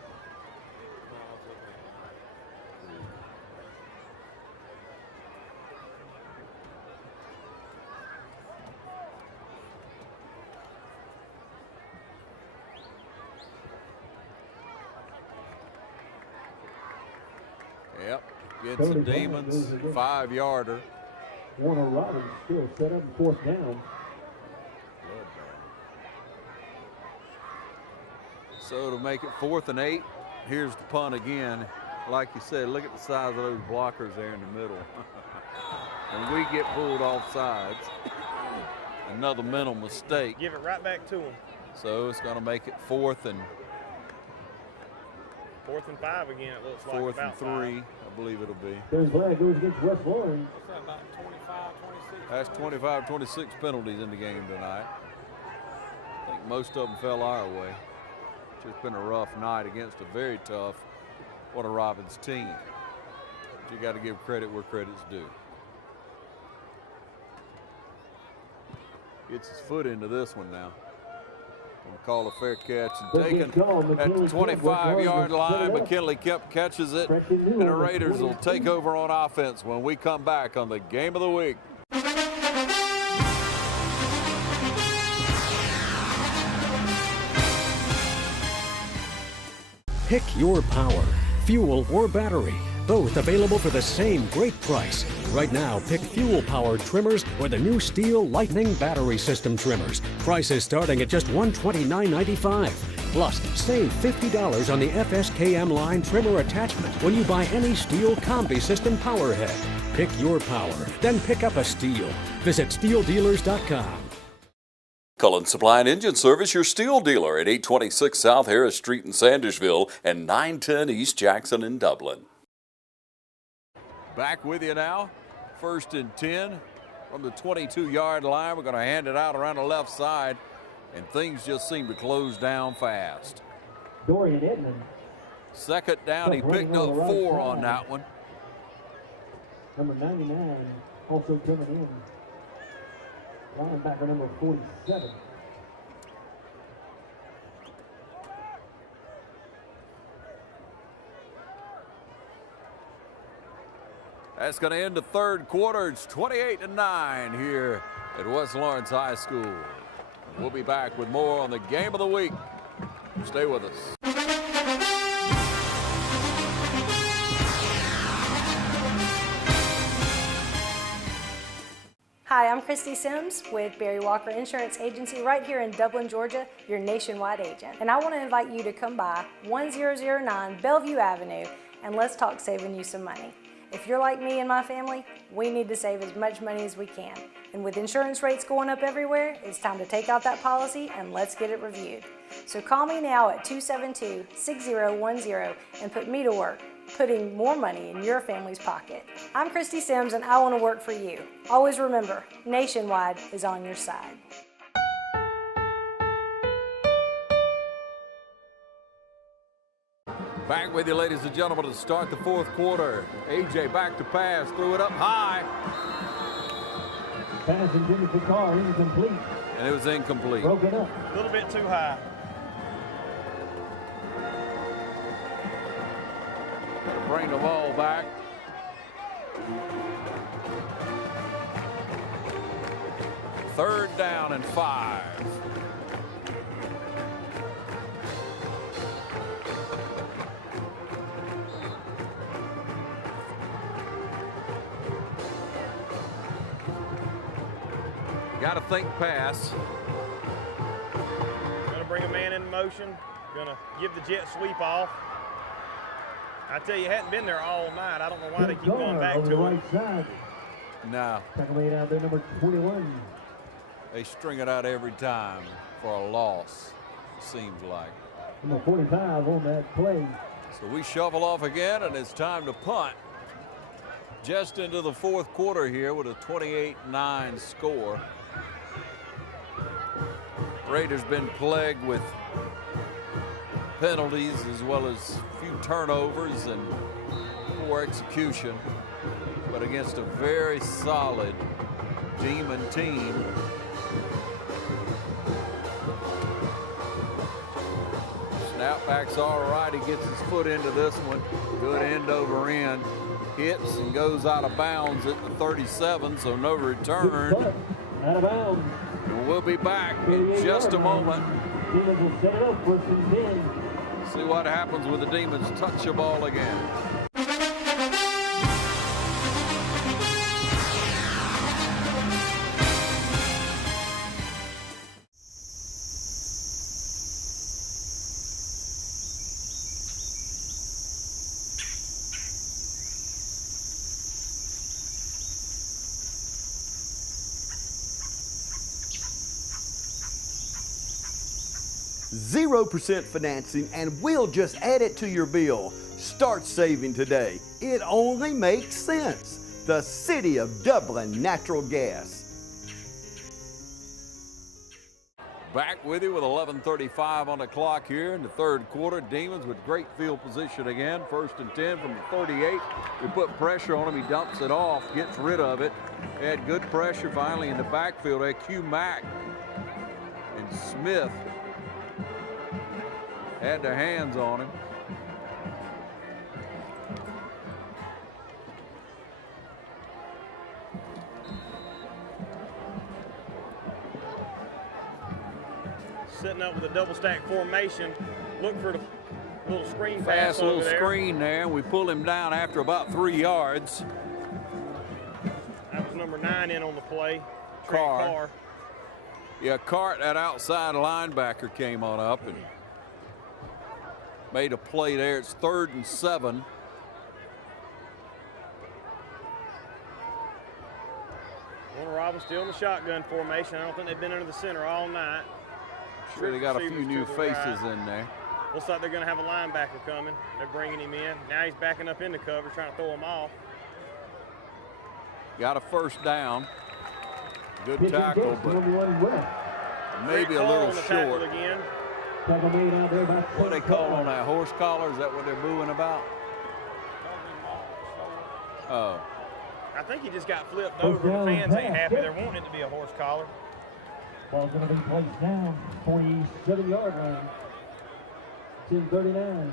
Yep, against the Demons, 5-yarder. Warner Robbins still set up in fourth down. So to make it 4th and 8, here's the punt again. Like you said, look at the size of those blockers there in the middle. And we get pulled off sides. Another mental mistake. Give it right back to him. So it's going to make it 4th and 5 again, it looks like. 4th about and 3, 5. I believe it'll be. Third flag goes against West Lawrence. About 25, 26. That's 25, 26 penalties in the game tonight. I think most of them fell our way. Just been a rough night against a very tough Warner Robins team. But you got to give credit where credit's due. Gets his foot into this one now. Gonna call a fair catch and taken at the 25-yard line. McKinley Kemp catches it, and the Raiders will take over on offense when we come back on the Game of the Week. Pick your power, fuel or battery. Both available for the same great price. Right now, pick fuel-powered trimmers or the new Steel Lightning battery system trimmers. Prices starting at just $129.95. Plus, save $50 on the FSKM line trimmer attachment when you buy any Steel Combi System power head. Pick your power, then pick up a Steel. Visit SteelDealers.com. Cullen Supply and Engine Service, your Steel dealer at 826 South Harris Street in Sandersville and 910 East Jackson in Dublin. Back with you now. 1st and 10 from the 22-yard line. We're going to hand it out around the left side, and things just seem to close down fast. Dorian Edmond. 2nd down, he picked up 4 on that one. Number 99 also coming in. Linebacker number 47. That's going to end the third quarter. It's 28-9 here at West Lawrence High School. We'll be back with more on the Game of the Week. Stay with us. Hi, I'm Christy Sims with Barry Walker Insurance Agency right here in Dublin, Georgia, your nationwide agent. And I want to invite you to come by 1009 Bellevue Avenue and let's talk saving you some money. If you're like me and my family, we need to save as much money as we can. And with insurance rates going up everywhere, it's time to take out that policy and let's get it reviewed. So call me now at 272-6010 and put me to work, putting more money in your family's pocket. I'm Christy Sims and I want to work for you. Always remember, Nationwide is on your side. Back with you, ladies and gentlemen, to start the fourth quarter. AJ back to pass, threw it up high. Pass intended for Carr, incomplete. And it was incomplete. Broken up. A little bit too high. Bring the ball back. Third down and 5. Got to think pass. Gonna bring a man in motion. Gonna give the jet sweep off. I tell you, hadn't been there all night. I don't know why they keep going back to him. Nah. Tackle made out there, number 21. They string it out every time for a loss, it seems like. Number 45 on that play. So we shuffle off again, and it's time to punt. Just into the fourth quarter here with a 28-9 score. Raiders been plagued with penalties as well as a few turnovers and poor execution, but against a very solid Demon team. Snapback's all right. He gets his foot into this one. Good end over end. Hits and goes out of bounds at the 37, so no return. Out of bounds. And we'll be back in just a moment. Demons will set it up, 1st and 10. See what happens with the Demons touch the ball again. 0% financing, and we'll just add it to your bill. Start saving today. It only makes sense. The City of Dublin Natural Gas. Back with you with 11:35 on the clock here in the third quarter. Demons with great field position again. 1st and 10 from the 38. We put pressure on him. He dumps it off, gets rid of it. Had good pressure finally in the backfield. Q Mack and Smith had their hands on him. Setting up with a double stack formation. Look for the little screen pass Fast little over there. screen there. We pull him down after about 3 yards. That was number 9 in on the play. Carr. Yeah, Cart, that outside linebacker, came on up and made a play there. It's 3rd and 7. Warner Robbins still in the shotgun formation. I don't think they've been under the center all night. Sure, they got a few new faces in there. Looks like they're going to have a linebacker coming. They're bringing him in. Now he's backing up into cover, trying to throw him off. Got a 1st down. Good tackle, but maybe a little short. Again. What do they call on that, horse collar? Is that what they're booing about? Oh. I think he just got flipped over. The fans ain't happy. They're wanting it to be a horse collar. Ball's going to be placed down, 47-yard line. 10:39.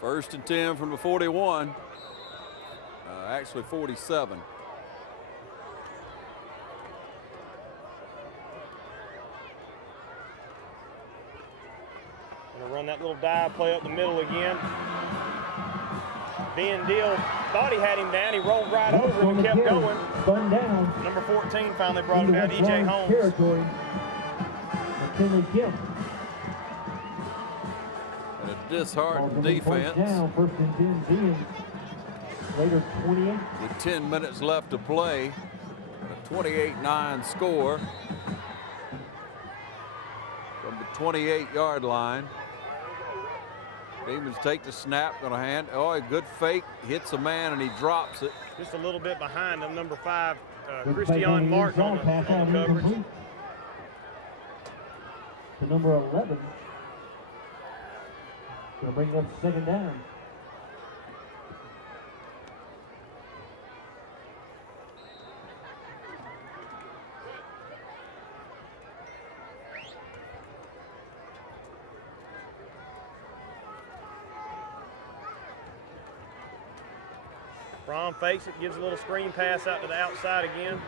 1st and 10 from the 41. Actually 47. Gonna run that little dive play up the middle again. Ben Deal thought he had him down. He rolled right over him and kept going. Spun down. Number 14 finally brought him down, DJ Holmes. Territory. McKinley Kemp. And a disheartened defense. Down, 1st and 10 Demons. Later 28. With 10 minutes left to play. A 28-9 score from the 28-yard line. Demons take the snap, gonna hand, oh, a good fake, hits a man and he drops it. Just a little bit behind him, number 5, Christian Martin on the coverage. To number 11. Gonna bring up 2nd down. Ron fakes it, gives a little screen pass out to the outside again.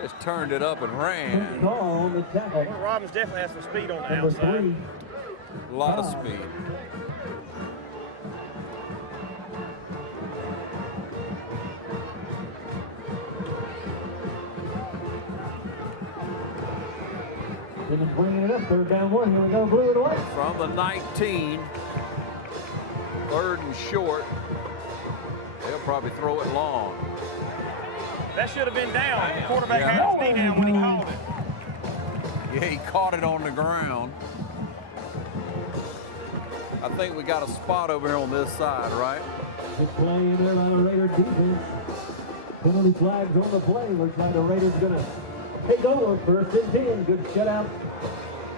Just turned it up and ran. Warner Robbins definitely has some speed on the outside. A lot of speed. Simmons bringing it up, 3rd down 1. Here we go, blue and white. From the 19, 3rd and short. They'll probably throw it long. That should have been down. The quarterback had his knee down when he called it. Yeah, he caught it on the ground. I think we got a spot over here on this side, right? Good play in there by the Raider defense. Penalty flags on the play. Looks like the Raiders going to take over 1st and 10. Good shutout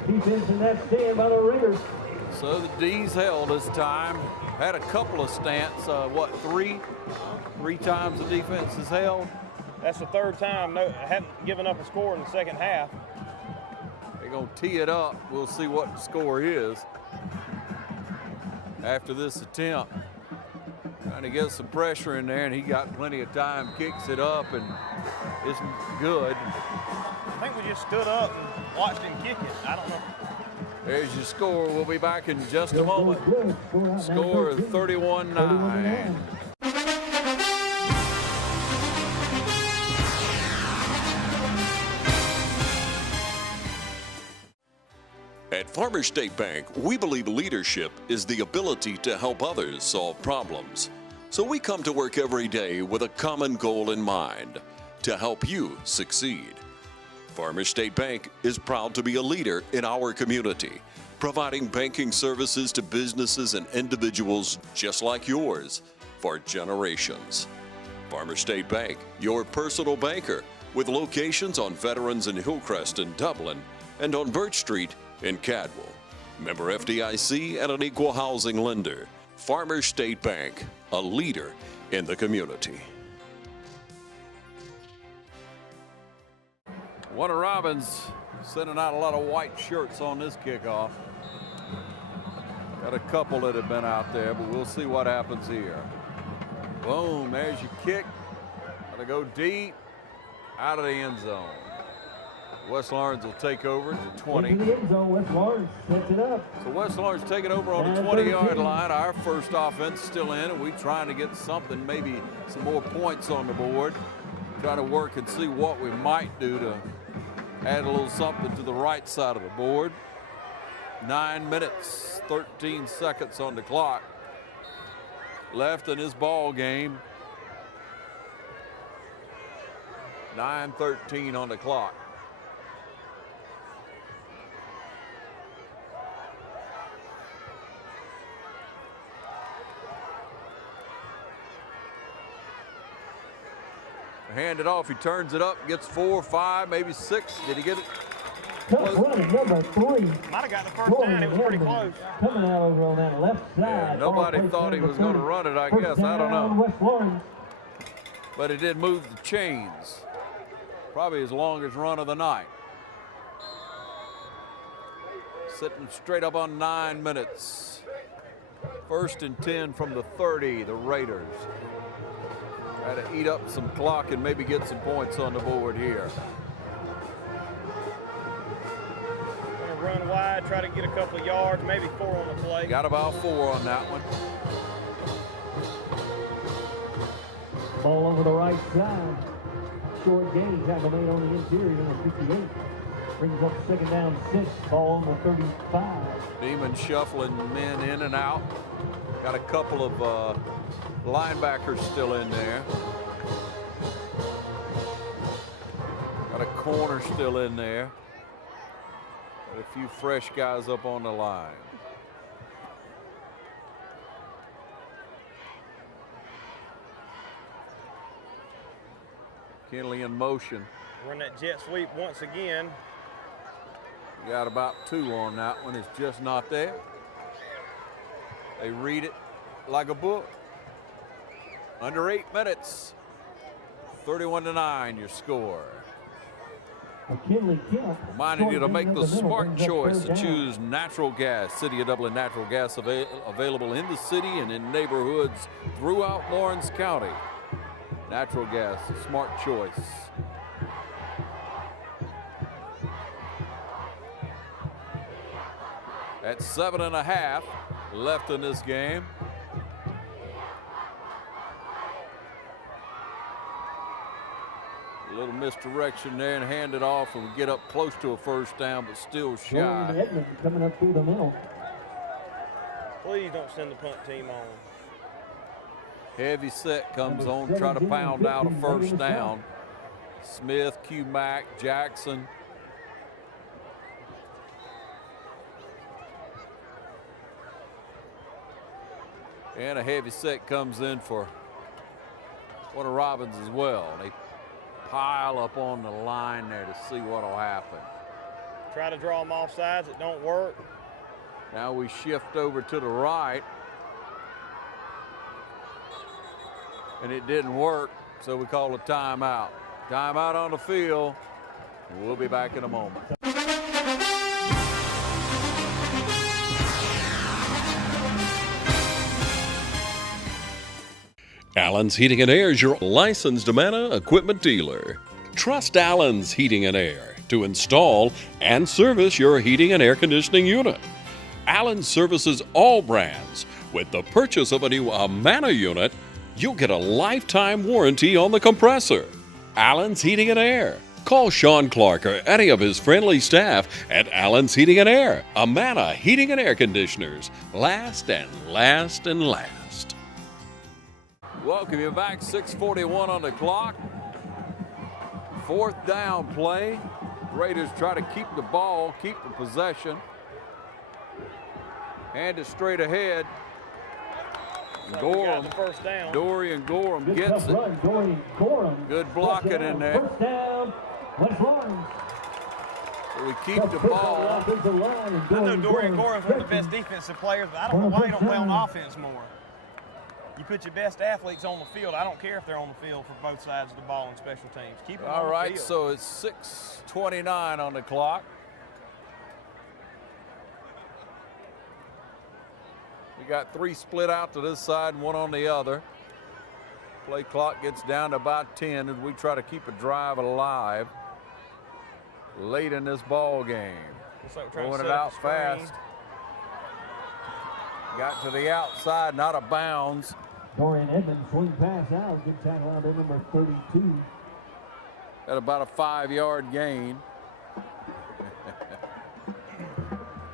defense in that stand by the Raiders. So the D's held this time. Had a couple of stants. What, three? 3 times the defense has held. That's the 3rd time. No, haven't given up a score in the 2nd half. They're going to tee it up. We'll see what the score is after this attempt. Trying to get some pressure in there, and he got plenty of time, kicks it up, and it's good. I think we just stood up and watched him kick it. I don't know. There's your score. We'll be back in just a moment. Score 31-9. At Farmers State Bank, we believe leadership is the ability to help others solve problems. So we come to work every day with a common goal in mind, to help you succeed. Farmers State Bank is proud to be a leader in our community, providing banking services to businesses and individuals just like yours for generations. Farmers State Bank, your personal banker, with locations on Veterans and Hillcrest in Dublin and on Birch Street in Cadwell. Member FDIC and an equal housing lender. Farmers State Bank, a leader in the community. Warner Robbins sending out a lot of white shirts on this kickoff. Got a couple that have been out there, but we'll see what happens here. Boom, there's your kick. Gotta go deep, out of the end zone. West Lawrence will take over at the 20. Into the end zone, West Lawrence sets it up. So West Lawrence taking over on the 20-yard line. Our first offense still in, and we're trying to get something, maybe some more points on the board. Trying to work and see what we might do to add a little something to the right side of the board. 9 minutes, 13 seconds on the clock left in this ball game. 9:13 on the clock. Hand it off, he turns it up, gets 4, 5, maybe 6. Did he get it? Tough running, number 3. Might have got the first down, it was pretty close. Coming out over on that left side. Yeah, nobody thought he was going to run it, I guess. I don't know. But it did move the chains. Probably his longest run of the night. Sitting straight up on 9 minutes. 1st and 10 from the 30, the Raiders. Try to eat up some clock and maybe get some points on the board here. Gonna run wide, try to get a couple of yards, maybe 4 on the play. Got about 4 on that one. Ball over the right side. Short gain, tackle made on the interior, number 58. Brings up 2nd down 6, ball on the 35. Demon shuffling men in and out. Got a couple of linebackers still in there. Got a corner still in there. Got a few fresh guys up on the line. Kinley in motion. Run that jet sweep once again. Got about 2 on that one. It's just not there. They read it like a book. Under 8 minutes. 31-9 your score. Reminding you to make the smart choice to choose natural gas. City of Dublin natural gas available in the city and in neighborhoods throughout Lawrence County. Natural gas, a smart choice. At 7.5 left in this game. A little misdirection there and hand it off, and we get up close to a first down, but still Dorian shy. Edmonds coming up through the middle. Please don't send the punt team on. Heavy set comes on, try to pound out a first down. Smith, Q Mack, Jackson. And a heavy set comes in for one of Robbins as well. They pile up on the line there to see what will happen. Try to draw them off sides. It don't work. Now we shift over to the right. And it didn't work, so we call a timeout. Timeout on the field. We'll be back in a moment. Allen's Heating and Air is your licensed Amana equipment dealer. Trust Allen's Heating and Air to install and service your heating and air conditioning unit. Allen services all brands. With the purchase of a new Amana unit, you'll get a lifetime warranty on the compressor. Allen's Heating and Air. Call Sean Clark or any of his friendly staff at Allen's Heating and Air. Amana Heating and Air Conditioners. Last and last and last. Welcome you back, 6:41 on the clock. Fourth down play. Raiders try to keep the ball, keep the possession. Hand it straight ahead. Gorham, Dorian Gorham gets it. Good blocking in there. First down, West Lawrence. So we keep the ball. I know Dorian Gorham's one of the best defensive players, but I don't know why he don't play on offense more. You put your best athletes on the field. I don't care if they're on the field for both sides of the ball and special teams. Keep them on the field. All right, so it's 6:29 on the clock. We got three split out to this side and one on the other. Play clock gets down to about 10 as we try to keep a drive alive late in this ball game. Throwing it out fast. Got to the outside, not a bounds. Dorian Edmonds swing pass out. Good tackle out there, number 32. At about a 5-yard gain.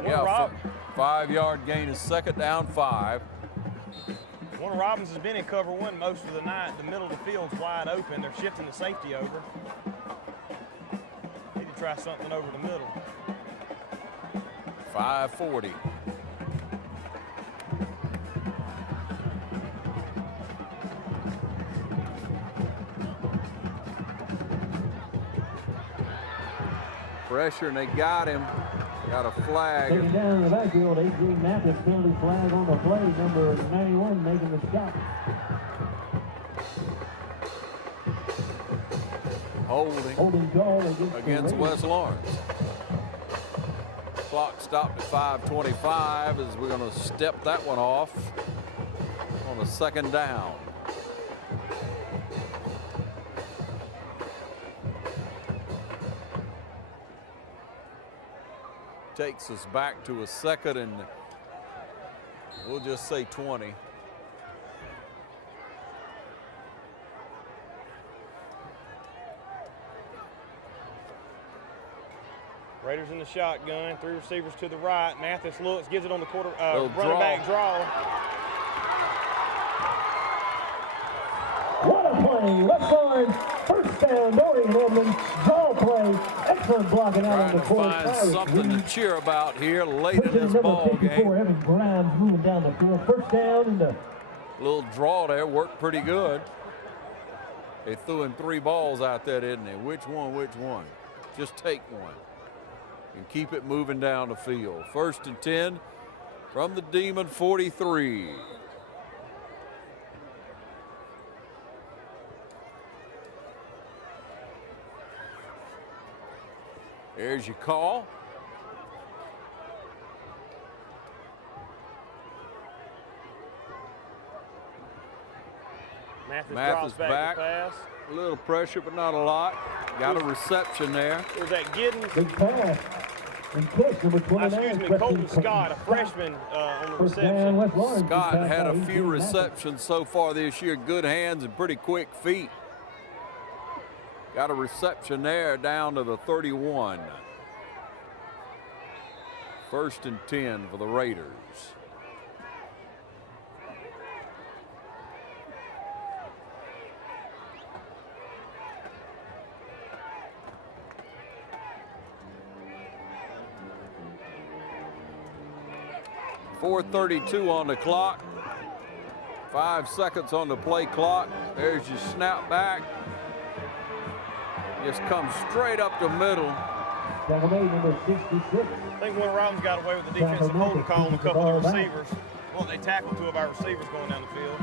Yeah, 5-yard gain is second down 5. Warner Robbins has been in cover one most of the night. The middle of the field's wide open. They're shifting the safety over. Need to try something over the middle. 5:40. Pressure, and they got him. Got a flag. Taken down in the backfield, Adrian Mathis, penalty flag on the play, number 91 making the stop. Holding call against West Lawrence. Clock stopped at 5:25 as we're going to step that one off on a second down. Takes us back to a second and we'll just say 20. Raiders in the shotgun, 3 receivers to the right. Mathis looks, gives it on the running back draw. What a play! West Lawrence, first down, Dorian Edmonds, draw play, excellent blocking out on the court. Find something to cheer about here late in this ball game. Evan Grimes moving down the field, first down and little draw there, worked pretty good. They threw in 3 balls out there, didn't they? Which one? Just take one and keep it moving down the field. 1st and 10 from the Demon 43. There's your call. Mathis back. Pass. A little pressure, but not a lot. Got a reception there. Was that Giddens? big pass. And catch number 29. Colton Scott, a freshman on the reception. Scott had a few receptions so far this year. Good hands and pretty quick feet. Got a reception there down to the 31. 1st and 10 for the Raiders. .432 on the clock. 5 seconds on the play clock. There's your snap back. Just comes straight up the middle. Number 66. I think Warner Robins got away with the defensive holding call on a couple of the receivers. Well, they tackled 2 of our receivers going down the field.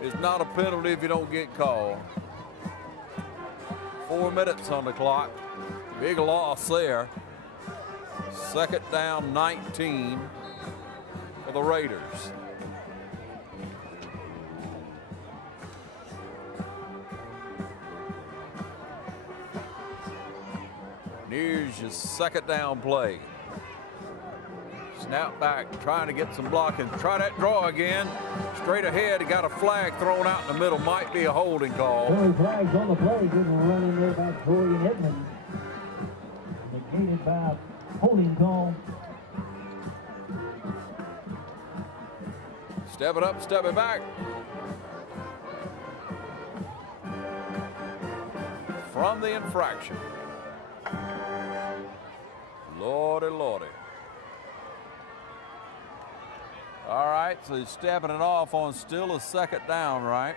It's not a penalty if you don't get called. 4 minutes on the clock. Big loss there. 2nd down, 19 for the Raiders. Here's your 2nd down play. Snap back, trying to get some blocking. Try that draw again. Straight ahead, he got a flag thrown out in the middle. Might be a holding call. Early flags on the play. Getting a run in there by Corey Edmonds. Negated by holding call. Step it up, step it back. From the infraction. Lordy, lordy. All right, so he's stepping it off on still a 2nd down, right?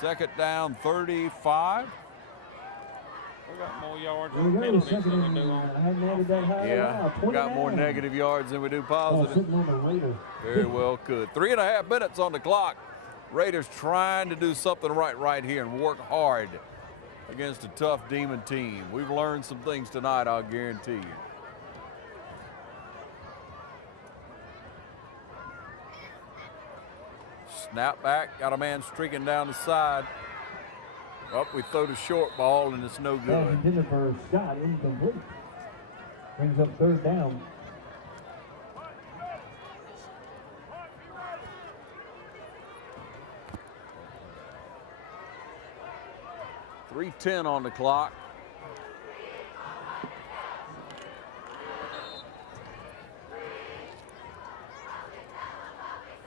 2nd down, 35. We got more yards on penalties than we do on. Yeah, we got more negative yards than we do positive. Very well could. 3.5 minutes on the clock. Raiders trying to do something right here and work hard against a tough Demon team. We've learned some things tonight, I'll guarantee you. Snap back, got a man streaking down the side. Up, we throw the short ball and it's no good. Intended for Scott, incomplete. Brings up 3rd down. .310 on the clock.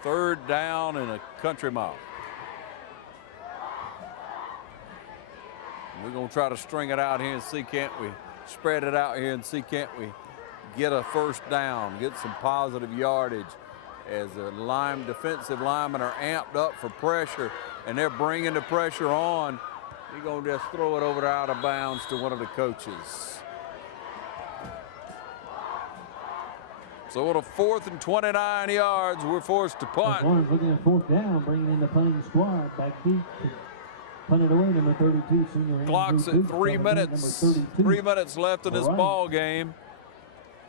Third down and a country mile. We're going to try to string it out here and see, can't we spread it out here and see, can't we get a 1st down, get some positive yardage as the defensive linemen are amped up for pressure and they're bringing the pressure on. You're going to just throw it over out of bounds to one of the coaches. So on a 4th and 29 yards, we're forced to punt. Lawrence looking at 4th down, bringing in the punting squad. Back deep to punt it away, number 32, senior. Clock's at 3 minutes. 3 minutes left in this ball game.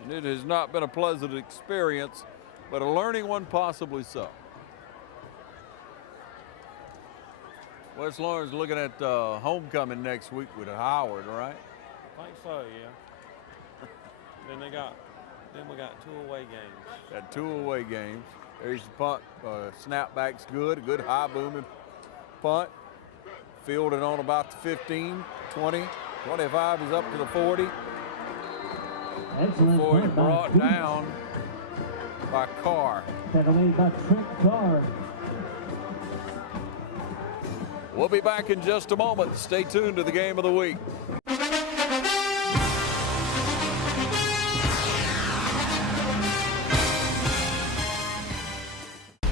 And it has not been a pleasant experience, but a learning one possibly so. West Lawrence looking at homecoming next week with Howard, right? I think so, yeah. Then we got 2 away games. Got 2 away games. There's the punt. Snapback's good. A good high booming punt. Fielded on about the 15, 20, 25. He's up to the 40. Excellent. Before he's brought down by Carr. Tackle made by Trent Carr. We'll be back in just a moment. Stay tuned to the game of the week.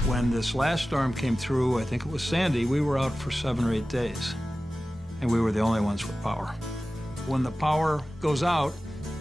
When this last storm came through, I think it was Sandy, we were out for 7 or 8 days, and we were the only ones with power. When the power goes out,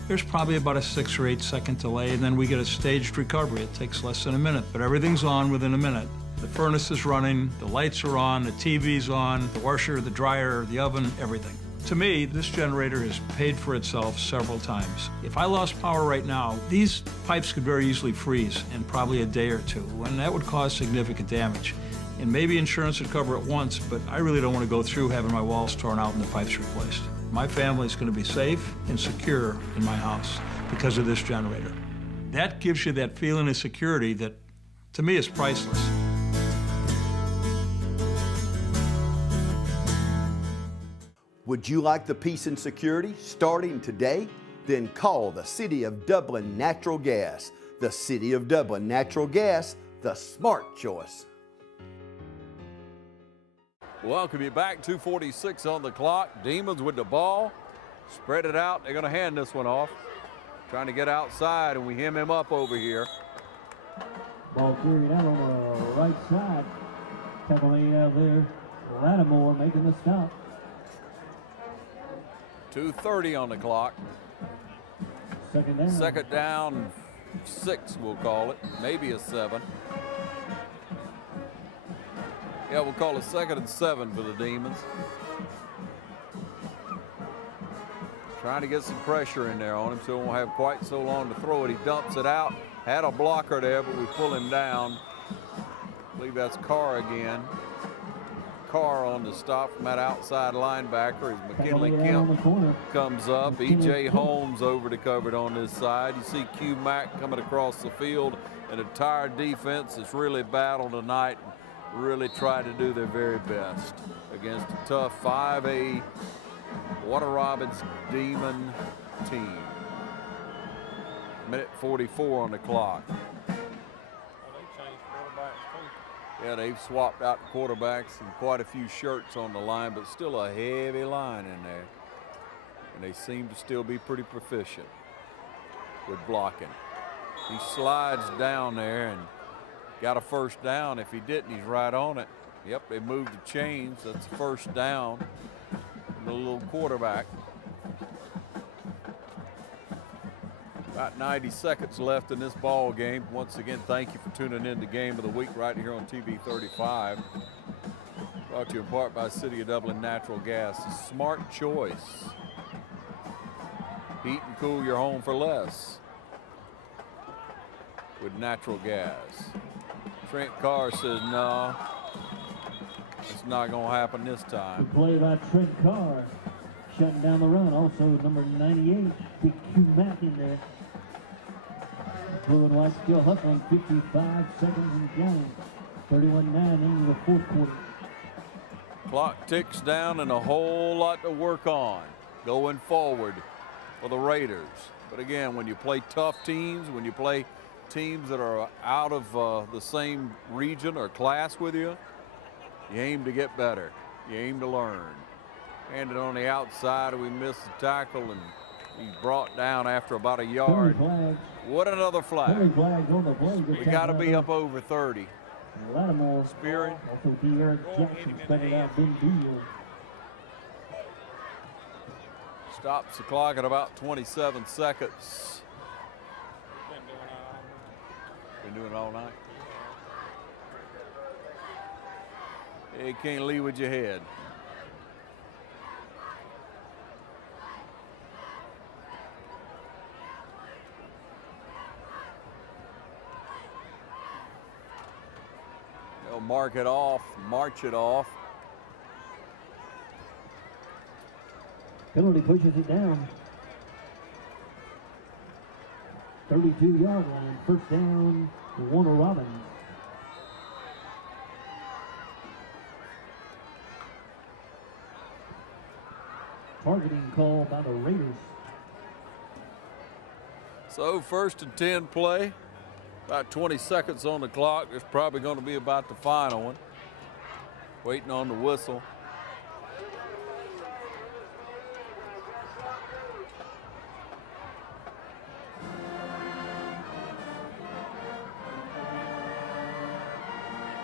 there's probably about a 6 or 8 second delay, and then we get a staged recovery. It takes less than a minute, but everything's on within a minute. The furnace is running, the lights are on, the TV's on, the washer, the dryer, the oven, everything. To me, this generator has paid for itself several times. If I lost power right now, these pipes could very easily freeze in probably a day or 2, and that would cause significant damage. And maybe insurance would cover it once, but I really don't want to go through having my walls torn out and the pipes replaced. My family's going to be safe and secure in my house because of this generator. That gives you that feeling of security that, to me, is priceless. Would you like the peace and security starting today? Then call the City of Dublin Natural Gas. The City of Dublin Natural Gas, the smart choice. Welcome you back. 2:46 on the clock. Demons with the ball. Spread it out. They're going to hand this one off. Trying to get outside, and we hem him up over here. Ball carried out on the right side. Tackle made out there. Lattimore making the stop. 2:30 on the clock. Second down. Second down, 6 we'll call it. Maybe a 7. Yeah, we'll call it 2nd and 7 for the Demons. Trying to get some pressure in there on him so he won't have quite so long to throw it. He dumps it out. Had a blocker there, but we pull him down. I believe that's Carr again. Carr on the stop from that outside linebacker as McKinley Kemp comes up. E.J. Holmes over to cover it on this side. You see Q Mack coming across the field. An entire defense that's really battled tonight and really tried to do their very best against a tough 5A Water Robins Demon team. Minute 44 on the clock. Yeah, they've swapped out quarterbacks and quite a few shirts on the line, but still a heavy line in there. And they seem to still be pretty proficient with blocking. He slides down there and got a first down. If he didn't, he's right on it. Yep, they moved the chains. That's the first down. And the little quarterback. About 90 seconds left in this ball game. Once again, thank you for tuning in to Game of the Week right here on TV 35. Brought to you in part by City of Dublin Natural Gas. A smart choice. Heat and cool your home for less with natural gas. Trent Carr says, no, it's not going to happen this time. Good play by Trent Carr. Shutting down the run. Also, number 98, Big Q Mack in there. Blue and white still hustling. 55 seconds and counting. 31-9 into the fourth quarter. Clock ticks down and a whole lot to work on going forward for the Raiders. But again, when you play tough teams, when you play teams that are out of the same region or class with you, you aim to get better. You aim to learn. Handed on the outside, we missed the tackle, and he's brought down after about a yard. What another flag. We got to be up over 30. Lattimore. Spirit. Also, D. Eric Jackson spelled out Ben Deal. Stops the clock at about 27 seconds. Been doing it all night. You can't leave with your head. They'll mark it off, march it off. Penalty pushes it down. 32-yard line, first down for Warner Robins. Targeting call by the Raiders. So 1st and 10 play. About 20 seconds on the clock. It's probably going to be about the final one. Waiting on the whistle.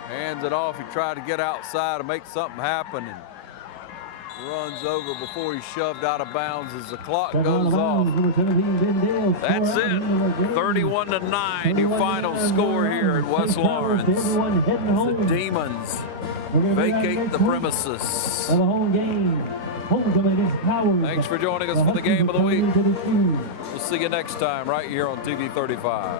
Hands it off. He tried to get outside to make something happen and runs over before he's shoved out of bounds as the clock goes off. That's it. 31-9, your final score here at West Lawrence. The Demons vacate the premises. Thanks for joining us for the Game of the Week. We'll see you next time right here on TV 35.